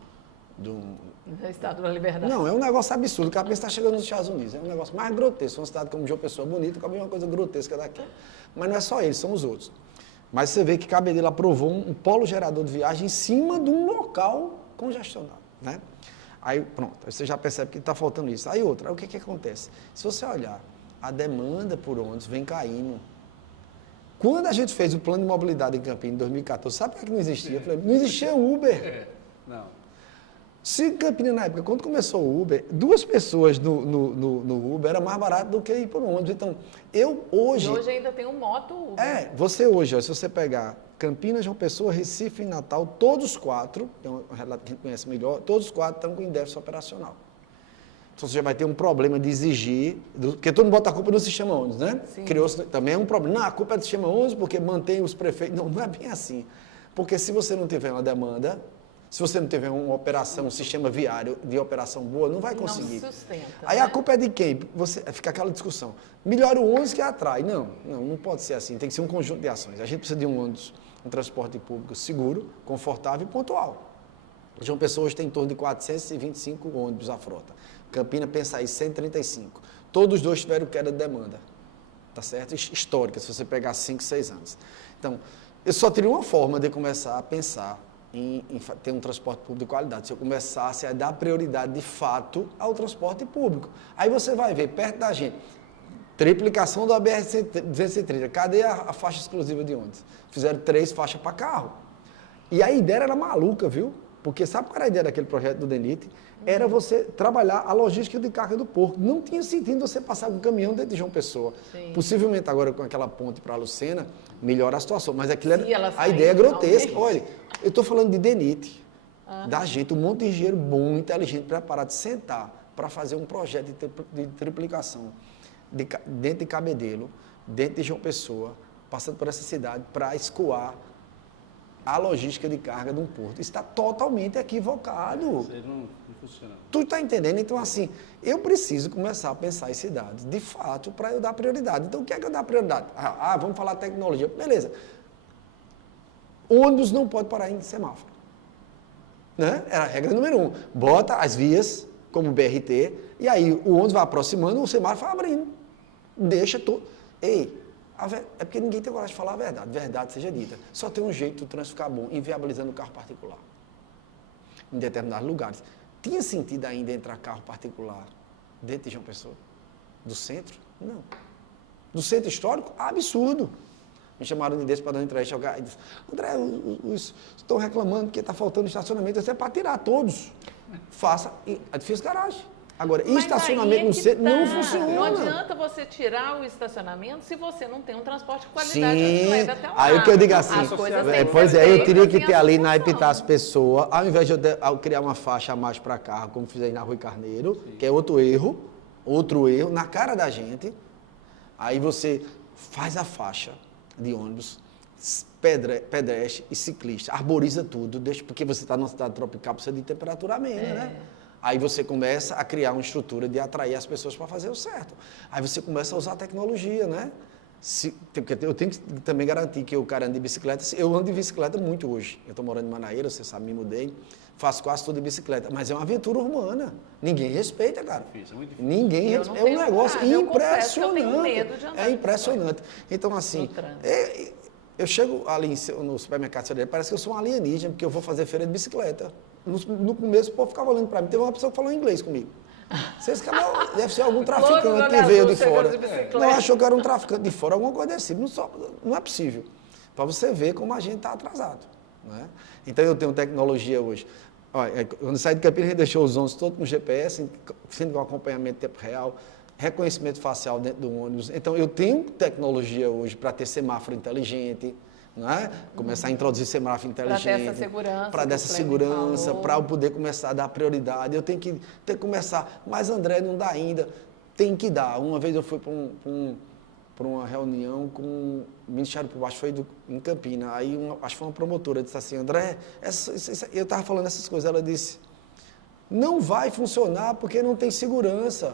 Estado da Liberdade. Não, é um negócio absurdo. O cara pensa que está chegando nos Estados Unidos. É um negócio mais grotesco. Uma cidade como João Pessoa bonita, cabe uma coisa grotesca daqui. Mas não é só eles, são os outros. Mas você vê que Cabedelo aprovou um polo gerador de viagem em cima de um local congestionado, né? Aí, pronto, aí você já percebe que está faltando isso. Aí outra, aí o que acontece? Se você olhar, a demanda por ônibus vem caindo. Quando a gente fez o plano de mobilidade em Campinas em 2014, sabe por que não existia? Eu falei, não existia Uber. Não. Se em Campinas, na época, quando começou o Uber, 2 pessoas no Uber era mais barato do que ir por ônibus. Então, hoje... E hoje ainda tem um moto Uber. Você hoje, se você pegar Campinas, João Pessoa, Recife e Natal, todos os 4, tem um relato que a gente conhece melhor, todos os 4 estão com déficit operacional. Então, você já vai ter um problema de exigir, porque todo mundo bota a culpa no sistema ônibus, né? Criou-se também um problema. Não, a culpa é do sistema ônibus porque mantém os prefeitos. Não, não é bem assim. Porque se você não tiver uma demanda... Se você não tiver uma operação, um sistema viário de operação boa, não vai conseguir. Não sustenta. Aí a culpa é de quem? Fica aquela discussão. Melhora o ônibus que atrai. Não pode ser assim. Tem que ser um conjunto de ações. A gente precisa de um ônibus, um transporte público seguro, confortável e pontual. João Pessoa hoje tem em torno de 425 ônibus à frota. Campina pensa aí 135. Todos os 2 tiveram queda de demanda. Tá certo? Histórica, se você pegar 5, 6 anos. Então, eu só teria uma forma de começar a pensar em ter um transporte público de qualidade. Se eu começasse a dar prioridade de fato ao transporte público. Aí você vai ver, perto da gente, Triplicação da BR-230. Cadê a faixa exclusiva de ônibus? Fizeram 3 faixas para carro. E a ideia era maluca, viu? Porque sabe qual era a ideia daquele projeto do DENIT? Era você trabalhar a logística de carga do porto. Não tinha sentido você passar com um caminhão dentro de João Pessoa. Sim. Possivelmente agora com aquela ponte para a Lucena, melhora a situação. Mas aquilo era, a ideia é grotesca. Olha, eu estou falando de DENIT, da gente, um monte de engenheiro bom, inteligente, preparado de sentar para fazer um projeto de triplicação dentro de Cabedelo, dentro de João Pessoa, passando por essa cidade, para escoar a logística de carga de um porto. Isso está totalmente equivocado. Isso não funciona. Tu está entendendo? Então, assim, eu preciso começar a pensar em cidades, de fato, para eu dar prioridade. Então, o que é que eu dar prioridade? Vamos falar tecnologia. Beleza. Ônibus não pode parar em semáforo. Né? Era a regra número 1. Bota as vias, como BRT, e aí o ônibus vai aproximando, o semáforo vai abrindo. Deixa tudo. Ei, é porque ninguém tem coragem de falar a verdade. Verdade seja dita. Só tem um jeito do trânsito ficar bom, inviabilizando o carro particular. Em determinados lugares. Tinha sentido ainda entrar carro particular dentro de João Pessoa? Do centro? Não. Do centro histórico? Absurdo. Me chamaram de desse para dar uma entrevista e disse, André, estão reclamando que está faltando estacionamento. Isso é para tirar todos. Faça. Fiz garagem. Agora, estacionamento no centro não funciona. Não adianta você tirar o estacionamento se você não tem um transporte de qualidade. Sim. Leva até Aí o que eu digo assim, pois é, eu teria que ter ali na epitar as pessoas, ao invés de eu criar uma faixa a mais para carro, como fiz aí na Rui Carneiro, sim, que é outro erro, na cara da gente. Aí você faz a faixa de ônibus, pedestre e ciclista, arboriza tudo, porque você está numa cidade tropical, precisa de temperatura amena, né? Aí você começa a criar uma estrutura de atrair as pessoas para fazer o certo. Aí você começa a usar a tecnologia, né? Eu tenho que também garantir que o cara anda de bicicleta. Eu ando de bicicleta muito hoje. Eu estou morando em Manaíra, você sabe, me mudei. Faço quase tudo de bicicleta. Mas é uma aventura urbana. Ninguém respeita, cara. É muito difícil. Ninguém respeita. É um negócio impressionante. Eu tenho medo de andar impressionante. Então, assim, eu chego ali no supermercado, parece que eu sou um alienígena, porque eu vou fazer feira de bicicleta. No começo, o povo ficava olhando para mim. Teve uma pessoa que falou inglês comigo. Vocês deve ser algum traficante que veio de fora. Não, achou que era um traficante de fora, alguma coisa desse. Não é possível. Para você ver como a gente está atrasado. Né? Então, eu tenho tecnologia hoje. Olha, quando eu saí de Campinas, a gente deixou os ônibus todos com GPS, sendo com acompanhamento em tempo real, reconhecimento facial dentro do ônibus. Então, eu tenho tecnologia hoje para ter semáforo inteligente, né? Começar a introduzir semáforo inteligente. Para ter essa segurança. Para dar essa segurança, para eu poder começar a dar prioridade. Eu tenho que começar. Mas, André, não dá ainda. Tem que dar. Uma vez eu fui para uma reunião com o Ministério Público, acho que foi em Campinas. Aí, acho que foi uma promotora, disse assim, André, eu estava falando essas coisas. Ela disse, não vai funcionar porque não tem segurança.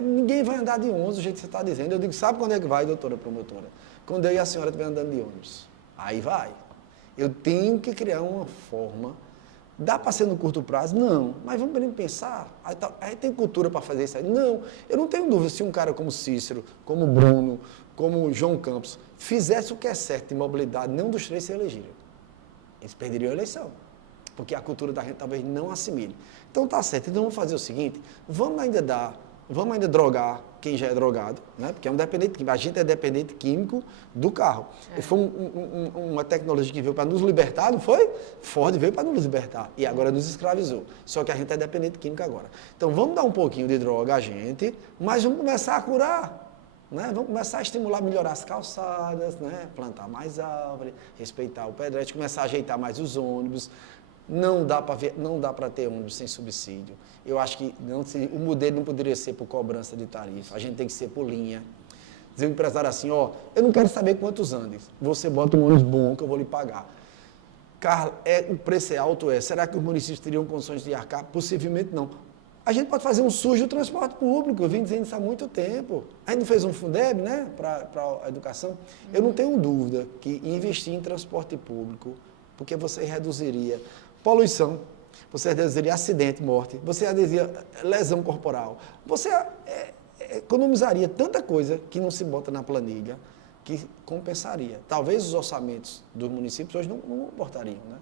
Ninguém vai andar de ônibus do jeito que você está dizendo. Eu digo, sabe quando é que vai, doutora promotora? Quando eu e a senhora estiver andando de ônibus. Aí vai. Eu tenho que criar uma forma. Dá para ser no curto prazo? Não. Mas vamos pensar. Aí tem cultura para fazer isso aí? Não. Eu não tenho dúvida se um cara como Cícero, como Bruno, como João Campos, fizesse o que é certo em mobilidade, nenhum dos três se elegeria. Eles perderiam a eleição. Porque a cultura da gente talvez não assimile. Então tá certo. Então vamos fazer o seguinte, vamos ainda drogar quem já é drogado, né? Porque é um dependente químico. A gente é dependente químico do carro. Foi uma tecnologia que veio para nos libertar, não foi? Ford veio para nos libertar e agora nos escravizou. Só que a gente é dependente químico agora. Então vamos dar um pouquinho de droga a gente, mas vamos começar a curar. Né? Vamos começar a estimular, melhorar as calçadas, né? Plantar mais árvore, respeitar o pedestre, começar a ajeitar mais os ônibus. Não dá para ter ônibus sem subsídio. Eu acho que o modelo não poderia ser por cobrança de tarifa. A gente tem que ser por linha. Dizer ao empresário assim, eu não quero saber quantos anos. Você bota um ônibus bom que eu vou lhe pagar. Carla, o preço é alto? Será que os municípios teriam condições de arcar? Possivelmente não. A gente pode fazer um SUS do transporte público. Eu vim dizendo isso há muito tempo. A gente não fez um Fundeb, né, para a educação. Eu não tenho dúvida que investir em transporte público, porque você reduziria poluição, você reduziria acidente, morte, você reduziria lesão corporal, você economizaria tanta coisa que não se bota na planilha, que compensaria. Talvez os orçamentos dos municípios hoje não comportariam, né?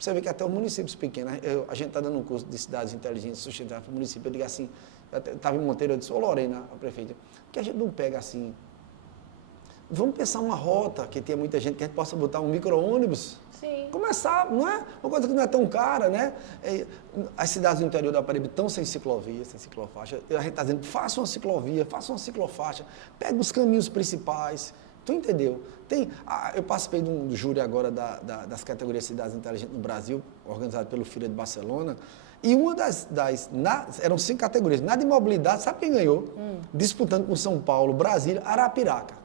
Você vê que até os municípios pequenos, a gente está dando um curso de cidades inteligentes sustentáveis para o município, eu digo assim, Estava em Monteiro, eu disse, ô Lorena, a prefeita, que a gente não pega assim, vamos pensar uma rota que tenha muita gente, que a gente possa botar um micro-ônibus. Sim. Começar, não é? Uma coisa que não é tão cara, né? As cidades do interior da Paraíba estão sem ciclovia, sem ciclofaixa. A gente está dizendo, faça uma ciclovia, faça uma ciclofaixa, pega os caminhos principais. Tu entendeu? Eu participei de um júri agora das categorias Cidades Inteligentes no Brasil, organizado pelo FIRA de Barcelona, e uma eram 5 categorias. Na de mobilidade, sabe quem ganhou? Disputando com São Paulo, Brasília, Arapiraca.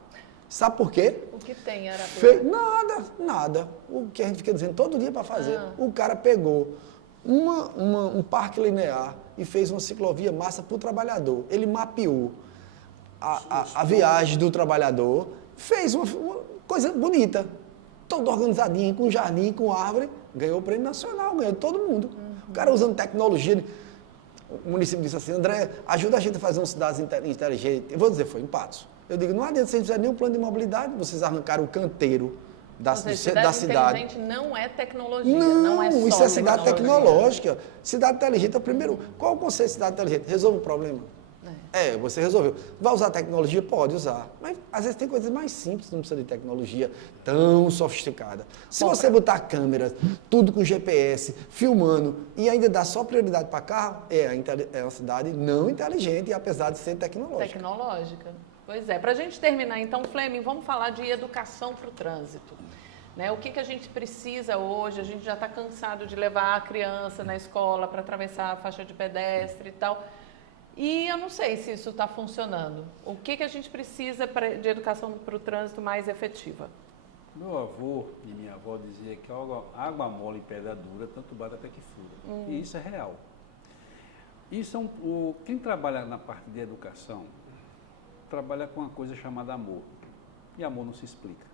Sabe por quê? O que tem, Arapiraca? Nada. O que a gente fica dizendo todo dia para fazer. O cara pegou um parque linear e fez uma ciclovia massa para o trabalhador. Ele mapeou a viagem do trabalhador, fez uma coisa bonita, todo organizadinho, com jardim, com árvore, ganhou o prêmio nacional, ganhou todo mundo. O cara usando tecnologia. O município disse assim, André, ajuda a gente a fazer uma cidade inteligente. Eu vou dizer, foi em Patos. Eu digo, não adianta vocês fizerem nenhum plano de mobilidade, vocês arrancaram o canteiro da cidade. Cidade inteligente não é tecnologia, não é só isso é cidade tecnologia. tecnológica. Cidade inteligente é o primeiro. Qual o conceito de cidade inteligente? Resolve o problema. Você resolveu. Vai usar tecnologia? Pode usar. Mas às vezes tem coisas mais simples, não precisa de tecnologia tão sofisticada. Se você botar câmeras, tudo com GPS, filmando, e ainda dar só prioridade para carro, é uma cidade não inteligente, apesar de ser tecnológica. Pois é. Para a gente terminar, então, Fleming, vamos falar de educação para o trânsito. Né? O que a gente precisa hoje? A gente já está cansado de levar a criança na escola para atravessar a faixa de pedestre e tal. E eu não sei se isso está funcionando. O que a gente precisa de educação para o trânsito mais efetiva? Meu avô e minha avó diziam que água mole em pedra dura, tanto bate até que fura. E isso é real. Quem trabalha na parte de educação, trabalha com uma coisa chamada amor. E amor não se explica.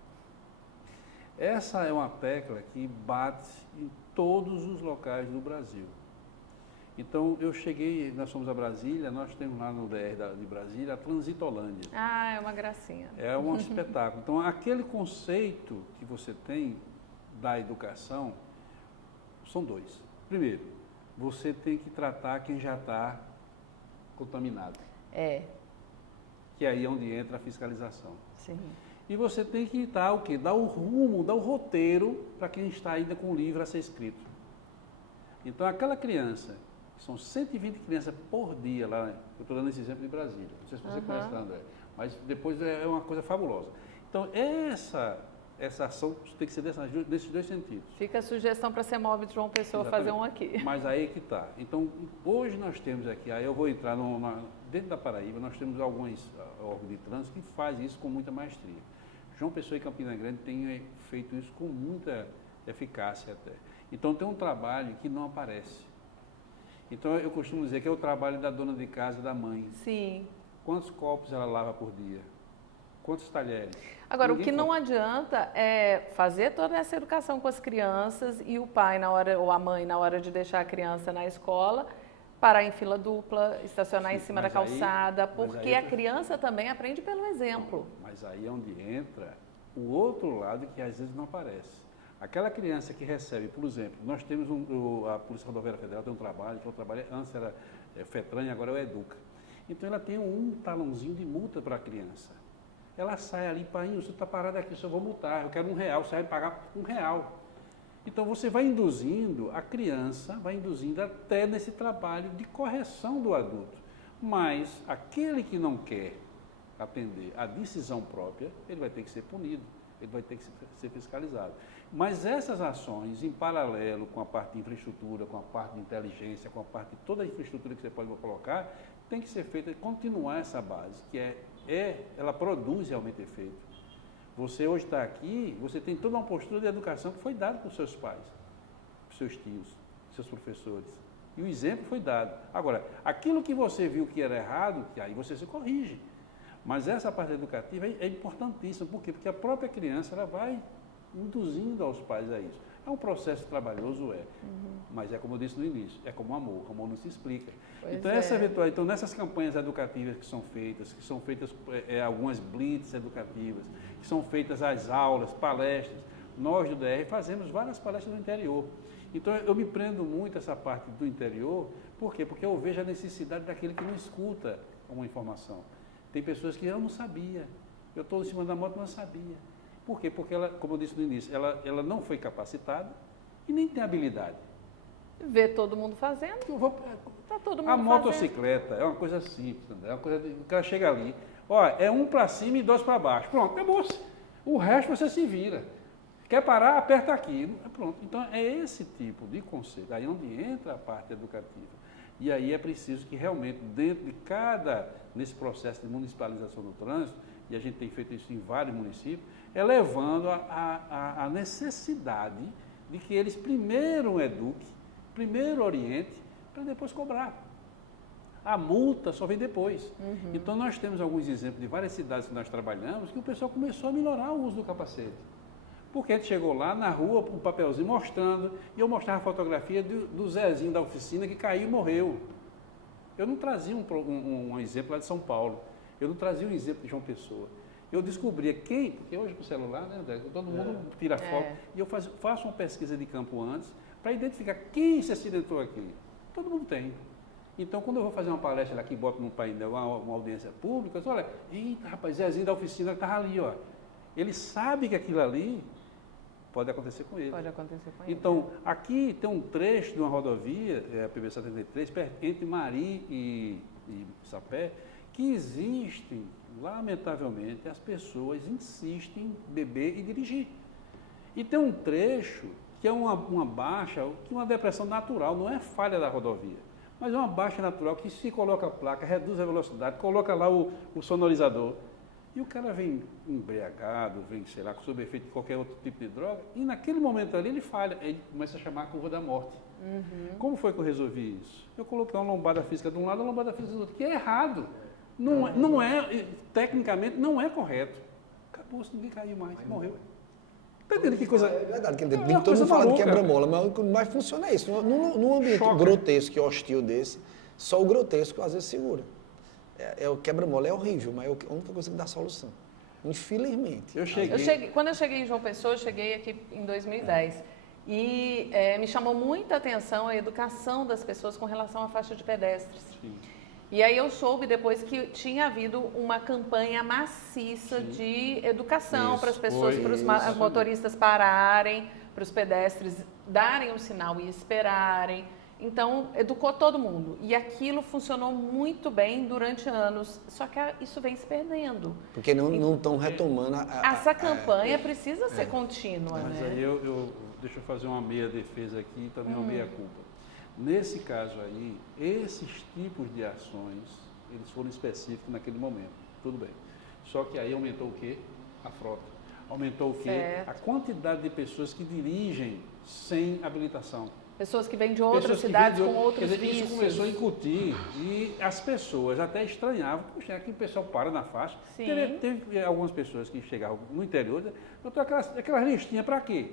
Essa é uma tecla que bate em todos os locais do Brasil. Então, nós fomos a Brasília, nós temos lá no DR de Brasília a Transitolândia. É uma gracinha. É um espetáculo. Então, aquele conceito que você tem da educação, são 2. Primeiro, você tem que tratar quem já está contaminado. Que aí é onde entra a fiscalização. Sim. E você tem que dar o quê? Dar o rumo, dar o roteiro para quem está ainda com o livro a ser escrito. Então, aquela criança, são 120 crianças por dia lá, eu estou dando esse exemplo de Brasília, não sei se você conhece, André, mas depois é uma coisa fabulosa. Então, essa ação tem que ser desses 2 sentidos. Fica a sugestão para a CEMOB de João Pessoa fazer um aqui. Mas aí que está. Então, hoje nós temos aqui, aí eu vou entrar dentro da Paraíba, nós temos alguns órgãos de trânsito que fazem isso com muita maestria. João Pessoa e Campina Grande têm feito isso com muita eficácia até. Então, tem um trabalho que não aparece. Então, eu costumo dizer que é o trabalho da dona de casa, da mãe. Sim. Quantos copos ela lava por dia? Quantos talheres? Agora, o que não adianta é fazer toda essa educação com as crianças e o pai, ou a mãe, na hora de deixar a criança na escola, parar em fila dupla, estacionar em cima da calçada, porque a criança também aprende pelo exemplo. Mas aí é onde entra o outro lado que às vezes não aparece. Aquela criança que recebe, por exemplo, nós temos a Polícia Rodoviária Federal tem um trabalho, antes era FETRAN, agora é o EDUCA. Então ela tem um talãozinho de multa para a criança. Ela sai ali, pai, você está parado aqui, eu vou multar, eu quero R$1, você vai pagar R$1. Então você vai induzindo a criança, vai induzindo até nesse trabalho de correção do adulto. Mas aquele que não quer atender a decisão própria, ele vai ter que ser punido, ele vai ter que ser fiscalizado. Mas essas ações, em paralelo com a parte de infraestrutura, com a parte de inteligência, com a parte de toda a infraestrutura que você pode colocar, tem que ser feita e continuar essa base, que ela produz realmente efeito. Você hoje está aqui, você tem toda uma postura de educação que foi dada para os seus pais, para os seus tios, seus professores. E o exemplo foi dado. Agora, aquilo que você viu que era errado, que aí você se corrige. Mas essa parte educativa é importantíssima. Por quê? Porque a própria criança ela vai induzindo aos pais a isso. É um processo trabalhoso, mas é como eu disse no início, é como amor não se explica. Então, nessas campanhas educativas que são feitas algumas blitz educativas, que são feitas as aulas, palestras, nós do DR fazemos várias palestras no interior. Então, eu me prendo muito a essa parte do interior, por quê? Porque eu vejo a necessidade daquele que não escuta uma informação. Tem pessoas que eu não sabia, eu estou em cima da moto, não sabia. Por quê? Porque ela, como eu disse no início, ela não foi capacitada e nem tem habilidade. Vê todo mundo fazendo. Tá todo mundo a motocicleta fazendo. É uma coisa simples, né? É uma coisa o cara chega ali, ó, é 1 para cima e 2 para baixo. Pronto, acabou-se. O resto você se vira. Quer parar, aperta aqui. Pronto. Então é esse tipo de conceito, aí onde entra a parte educativa. E aí é preciso que realmente, dentro de nesse processo de municipalização do trânsito, e a gente tem feito isso em vários municípios, elevando a necessidade de que eles primeiro eduquem, primeiro orientem, para depois cobrar. A multa só vem depois. Uhum. Então nós temos alguns exemplos de várias cidades que nós trabalhamos que o pessoal começou a melhorar o uso do capacete. Porque a gente chegou lá na rua, um papelzinho mostrando, e eu mostrava a fotografia do Zezinho da oficina que caiu e morreu. Eu não trazia um exemplo lá de São Paulo, eu não trazia um exemplo de João Pessoa. Eu descobria porque hoje com o celular, né, André, todo mundo tira foto, e eu faço uma pesquisa de campo antes, para identificar quem se acidentou aqui. Todo mundo tem. Então, quando eu vou fazer uma palestra aqui, boto num painel, uma audiência pública, eu digo, olha, eita, rapaz, Zezinho da oficina estava ali, ó. Ele sabe que aquilo ali pode acontecer com ele. Pode acontecer com ele. Então, aqui tem um trecho de uma rodovia, a PB-73, entre Mari e Sapé, que existem, lamentavelmente, as pessoas insistem em beber e dirigir. E tem um trecho que é uma baixa, que é uma depressão natural, não é falha da rodovia, mas é uma baixa natural que se coloca a placa, reduz a velocidade, coloca lá o sonorizador, e o cara vem embriagado, vem, sei lá, sob efeito de qualquer outro tipo de droga, e naquele momento ali ele falha, ele começa a chamar a curva da morte. Uhum. Como foi que eu resolvi isso? Eu coloquei uma lombada física de um lado e uma lombada física do outro, que é errado. Não é, tecnicamente, não é correto. Acabou-se, ninguém caiu mais, morreu. Está entendendo que coisa... É verdade, que todo mundo fala de quebra-mola, mas o que mais funciona é isso. Num ambiente grotesco e hostil desse, só o grotesco às vezes segura. O quebra-mola é horrível, mas é a única coisa que dá solução. Infelizmente. Quando eu cheguei em João Pessoa, eu cheguei aqui em 2010. E me chamou muita atenção a educação das pessoas com relação à faixa de pedestres. Sim. E aí eu soube depois que tinha havido uma campanha maciça de educação para as pessoas, para os motoristas pararem, para os pedestres darem um sinal e esperarem. Então, educou todo mundo. E aquilo funcionou muito bem durante anos. Só que isso vem se perdendo. Porque não estão retomando essa campanha precisa ser contínua. Mas né? Aí deixa eu fazer uma meia defesa aqui e também uma meia culpa. Nesse caso aí, esses tipos de ações, eles foram específicos naquele momento, tudo bem. Só que aí aumentou o quê? A frota. Aumentou o quê? Certo. A quantidade de pessoas que dirigem sem habilitação. Pessoas que vêm de outras cidades com outros vícios. Isso começou a incutir e as pessoas até estranhavam. Puxa, aqui o pessoal para na faixa. Teve algumas pessoas que chegavam no interior e diziam, doutor, aquelas listinhas para quê?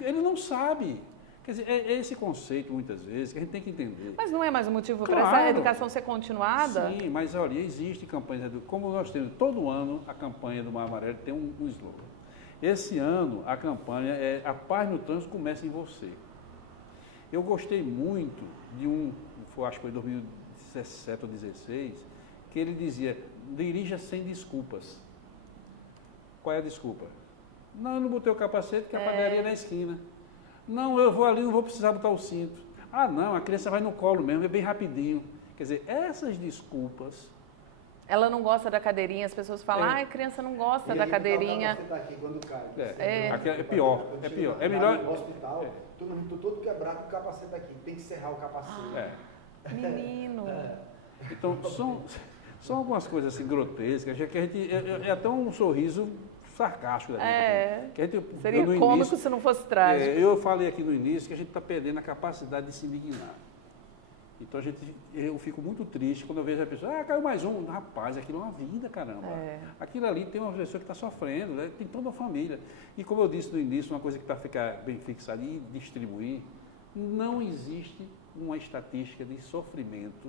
Ele não sabe. Quer dizer, é esse conceito, muitas vezes, que a gente tem que entender. Mas não é mais um motivo para essa educação ser continuada? Sim, mas olha, existe campanhas, como nós temos todo ano, a campanha do Mar Amarelo tem um slogan. Esse ano, a campanha é A Paz no Trânsito Começa em Você. Eu gostei muito de acho que foi em 2017 ou 2016, que ele dizia, dirija sem desculpas. Qual é a desculpa? Não, eu não botei o capacete porque a padaria é na esquina. Não, eu vou ali, não vou precisar botar o cinto. Ah, não, a criança vai no colo mesmo, é bem rapidinho. Quer dizer, essas desculpas... Ela não gosta da cadeirinha, as pessoas falam, a criança não gosta da cadeirinha. Aqui quando cai. É pior, é pior. É melhor... No hospital, todo quebrado com o capacete aqui, tem que serrar o capacete. Menino! Então, são algumas coisas assim grotescas, que a gente... É até um sorriso sarcástico da gente. Que a gente, seria cômico se não fosse trágico. Eu falei aqui no início que a gente está perdendo a capacidade de se indignar. Então eu fico muito triste quando eu vejo a pessoa, caiu mais um. Rapaz, aquilo é uma vida, caramba. Aquilo ali tem uma pessoa que está sofrendo, né? Tem toda a família. E como eu disse no início, uma coisa que para ficar bem fixada e distribuir, não existe uma estatística de sofrimento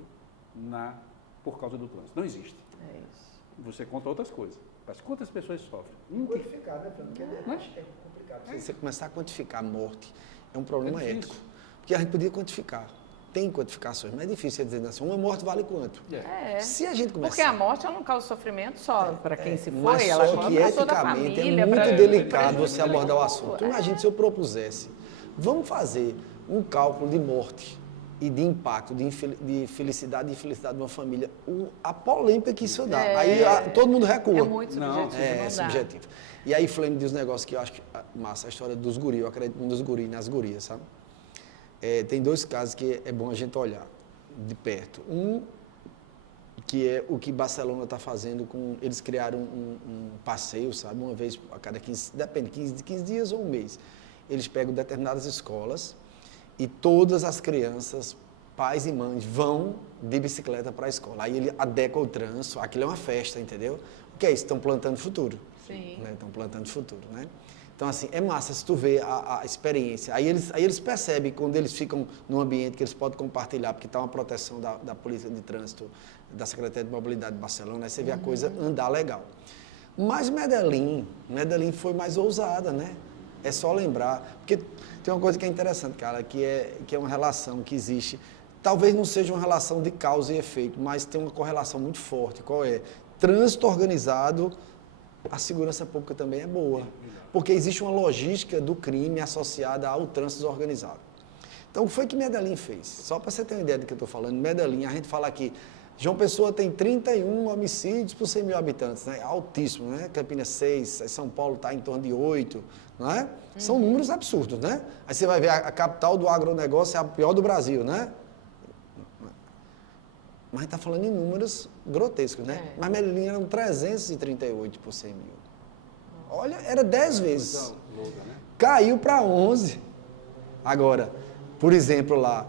por causa do trânsito. Não existe. É isso. Você conta outras coisas. Mas quantas pessoas sofrem? Quantificar, né, Fernando? É complicado. Se você começar a quantificar a morte é um problema ético. Porque a gente podia quantificar. Tem quantificações, mas é difícil dizer assim, uma morte vale quanto? Se a gente começar... Porque a morte ela não causa sofrimento só para quem se foi, mas ela só que para toda a eticamente família. é muito delicado você abordar o assunto. É. Imagina se eu propusesse, vamos fazer um cálculo de morte e de impacto, de felicidade e infelicidade de uma família, a polêmica que isso dá. Aí todo mundo recua. É muito subjetivo, não dá. Subjetivo. E aí Flame diz um negócio que eu acho que massa, a história dos guris, eu acredito nos guris, nas gurias, sabe? Tem 2 casos que é bom a gente olhar de perto. Um, que é o que Barcelona está fazendo com... Eles criaram um passeio, sabe? Uma vez a cada 15... Depende, 15 dias ou um mês. Eles pegam determinadas escolas e todas as crianças, pais e mães, vão de bicicleta para a escola. Aí ele adequa o trânsito, aquilo é uma festa, entendeu? O que é isso? Estão plantando futuro. Sim. Né? Estão plantando futuro, né? Então, assim, é massa se tu vê a experiência. Aí eles percebem, quando eles ficam num ambiente que eles podem compartilhar, porque está uma proteção da Polícia de Trânsito, da Secretaria de Mobilidade de Barcelona, aí você vê a coisa andar legal. Mas Medellín foi mais ousada, né? É só lembrar, porque tem uma coisa que é interessante, cara, que é uma relação que existe. Talvez não seja uma relação de causa e efeito, mas tem uma correlação muito forte. Qual é? Trânsito organizado, a segurança pública também é boa. Porque existe uma logística do crime associada ao trânsito organizado. Então, o que foi que Medellín fez? Só para você ter uma ideia do que eu estou falando, Medellín, a gente fala aqui, João Pessoa tem 31 homicídios por 100 mil habitantes, né? Altíssimo, né? Campinas 6, São Paulo está em torno de 8, não é? São números absurdos, né? Aí você vai ver a capital do agronegócio é a pior do Brasil, né? Mas a gente está falando em números grotescos, né? Mas Medellín eram 338 por 100 mil. Olha, era 10 vezes. Caiu para 11. Agora, por exemplo, lá,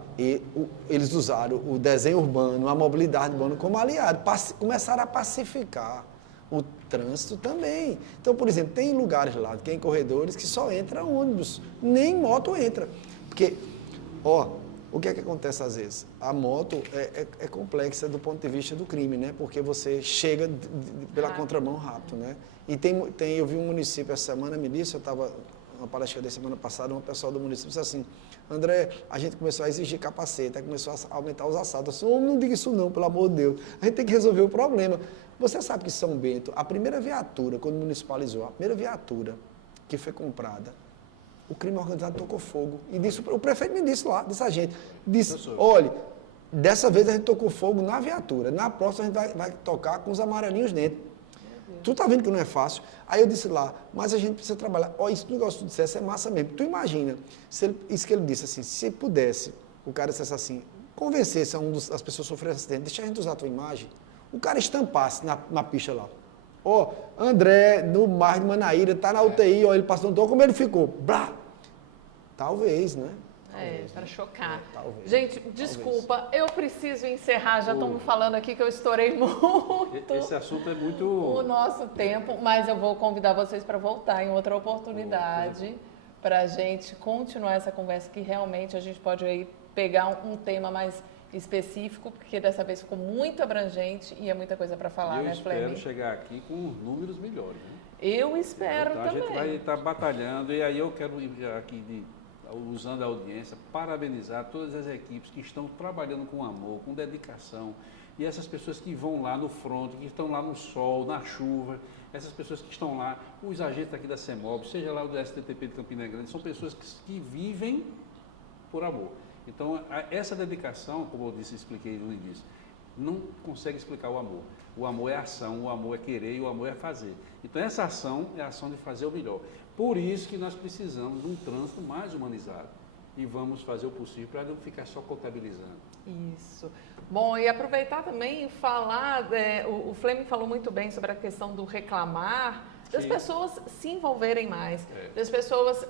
eles usaram o desenho urbano, a mobilidade urbana como aliado. Começaram a pacificar o trânsito também. Então, por exemplo, tem lugares lá, tem corredores que só entra ônibus, nem moto entra. Porque, o que é que acontece às vezes? A moto é complexa do ponto de vista do crime, né? Porque você chega pela contramão rápido, né? E eu vi um município essa semana, me disse, eu estava numa palestra da semana passada, um pessoal do município disse assim, André, a gente começou a exigir capacete, aí começou a aumentar os assaltos. Eu disse, não diga isso não, pelo amor de Deus. A gente tem que resolver o problema. Você sabe que São Bento, a primeira viatura, quando municipalizou, a primeira viatura que foi comprada, o crime organizado tocou fogo. E disse, o prefeito me disse lá, disse a gente, olha, dessa vez a gente tocou fogo na viatura, na próxima a gente vai tocar com os amarelinhos dentro. Tu tá vendo que não é fácil? Aí eu disse lá, mas a gente precisa trabalhar. Esse negócio que tu dissesse é massa mesmo. Tu imagina, isso que ele disse assim, se pudesse, o cara dissesse assim, convencesse as pessoas que sofreram acidente, deixa a gente usar a tua imagem, o cara estampasse na pista lá. André, no mar de Manaíra, tá na UTI, ele passou no toque, como ele ficou? Blá! Talvez, né? Para chocar. Talvez. Gente, desculpa, eu preciso encerrar, já estão me falando aqui que eu estourei muito. Esse assunto é muito... O nosso tempo, mas eu vou convidar vocês para voltar em outra oportunidade para a gente continuar essa conversa que realmente a gente pode aí pegar um tema mais específico, porque dessa vez ficou muito abrangente e é muita coisa para falar, né, Flame? Eu espero chegar aqui com números melhores. Né? Eu espero então, também. A gente vai estar batalhando e aí eu quero ir aqui usando a audiência, parabenizar todas as equipes que estão trabalhando com amor, com dedicação, e essas pessoas que vão lá no front, que estão lá no sol, na chuva, essas pessoas que estão lá, os agentes aqui da CEMOB, seja lá do STTP de Campina Grande, são pessoas que vivem por amor. Então, essa dedicação, como eu expliquei no início, não consegue explicar o amor. O amor é ação, o amor é querer e o amor é fazer. Então, essa ação é a ação de fazer o melhor. Por isso que nós precisamos de um trânsito mais humanizado e vamos fazer o possível para não ficar só contabilizando. Isso. Bom, e aproveitar também e falar, o Flame falou muito bem sobre a questão do reclamar, das pessoas se envolverem mais, das pessoas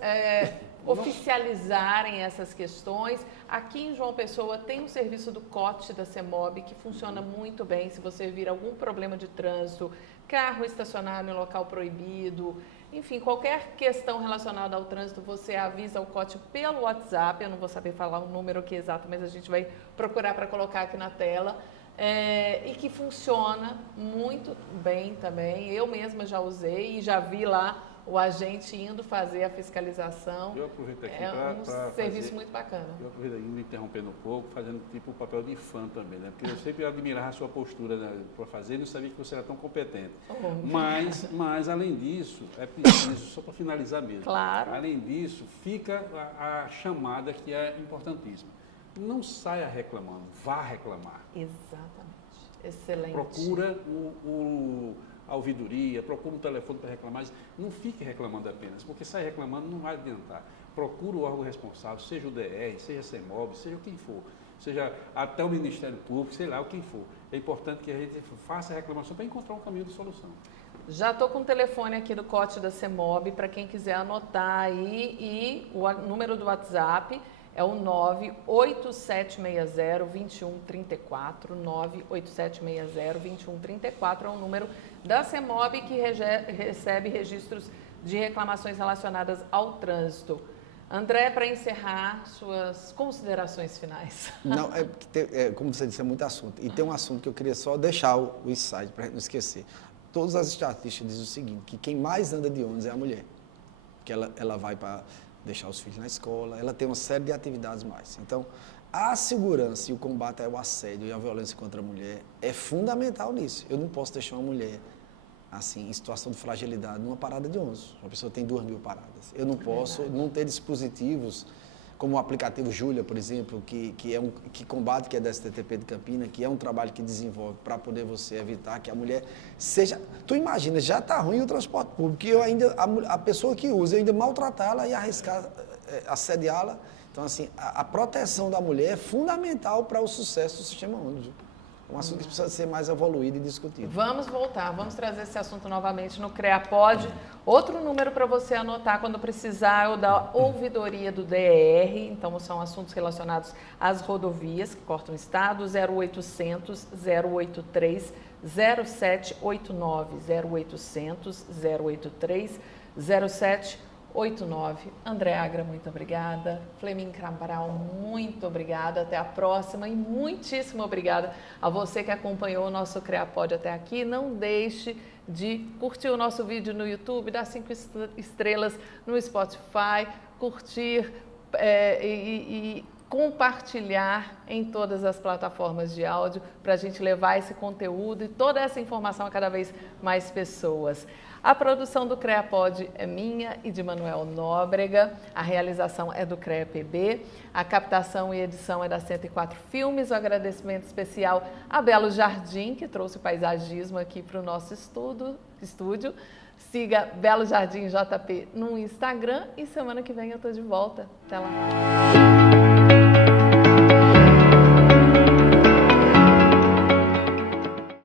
oficializarem essas questões. Aqui em João Pessoa tem um serviço do COT da CEMOB que funciona muito bem. Se você vir algum problema de trânsito, carro estacionado em local proibido, enfim, qualquer questão relacionada ao trânsito, você avisa o COT pelo WhatsApp. Eu não vou saber falar o número aqui exato, mas a gente vai procurar para colocar aqui na tela. E que funciona muito bem também. Eu mesma já usei e já vi lá o agente indo fazer a fiscalização. Eu aproveito aqui um serviço muito bacana. Eu aproveito aqui, me interrompendo um pouco, fazendo tipo o papel de fã também, né? Porque eu sempre admirava a sua postura, né, para fazer e não sabia que você era tão competente. Mas, além disso, é preciso, só para finalizar mesmo, claro. Além disso, fica a chamada que é importantíssima. Não saia reclamando, vá reclamar. Exatamente. Excelente. Procura a ouvidoria, procura um telefone para reclamar. Não fique reclamando apenas, porque sair reclamando não vai adiantar. Procura o órgão responsável, seja o DR, seja a CEMOB, seja quem for, seja até o Ministério Público, sei lá, o quem for. É importante que a gente faça a reclamação para encontrar um caminho de solução. Já estou com o telefone aqui do COT da CEMOB para quem quiser anotar aí, e o número do WhatsApp é o 98760-2134, 98760-2134, é o número da CEMOB que recebe registros de reclamações relacionadas ao trânsito. André, para encerrar, suas considerações finais. Não, como você disse, é muito assunto. E tem um assunto que eu queria só deixar o insight, para não esquecer. Todas as estatísticas dizem o seguinte, que quem mais anda de ônibus é a mulher. Que ela vai para deixar os filhos na escola, ela tem uma série de atividades mais. Então, a segurança e o combate ao assédio e à violência contra a mulher é fundamental nisso. Eu não posso deixar uma mulher assim, em situação de fragilidade numa parada de ônibus. Uma pessoa tem 2.000 paradas. Eu não posso não ter dispositivos como o aplicativo Júlia, por exemplo, que combate, que é da STTP de Campinas, que é um trabalho que desenvolve para poder você evitar que a mulher seja... Tu imagina, já está ruim o transporte público, e a pessoa que usa, eu ainda maltratá-la e arriscar assediá-la. Então, assim, a proteção da mulher é fundamental para o sucesso do sistema ônibus. Um assunto que precisa ser mais evoluído e discutido. Vamos voltar, vamos trazer esse assunto novamente no CREAPOD. Outro número para você anotar quando precisar é o da ouvidoria do DR. Então, são assuntos relacionados às rodovias que cortam o estado, 0800 083 0789, 0800 083 0789. André Agra, muito obrigada. Fleming Cabral, muito obrigada. Até a próxima e muitíssimo obrigada a você que acompanhou o nosso CREAPOD até aqui. Não deixe de curtir o nosso vídeo no YouTube, dar 5 estrelas no Spotify, curtir e compartilhar em todas as plataformas de áudio para a gente levar esse conteúdo e toda essa informação a cada vez mais pessoas. A produção do CREAPOD é minha e de Manuel Nóbrega, a realização é do CREAPB, a captação e edição é da 104 Filmes, o agradecimento especial a Belo Jardim, que trouxe o paisagismo aqui para o nosso estúdio. Siga Belo Jardim JP no Instagram e semana que vem eu estou de volta. Até lá!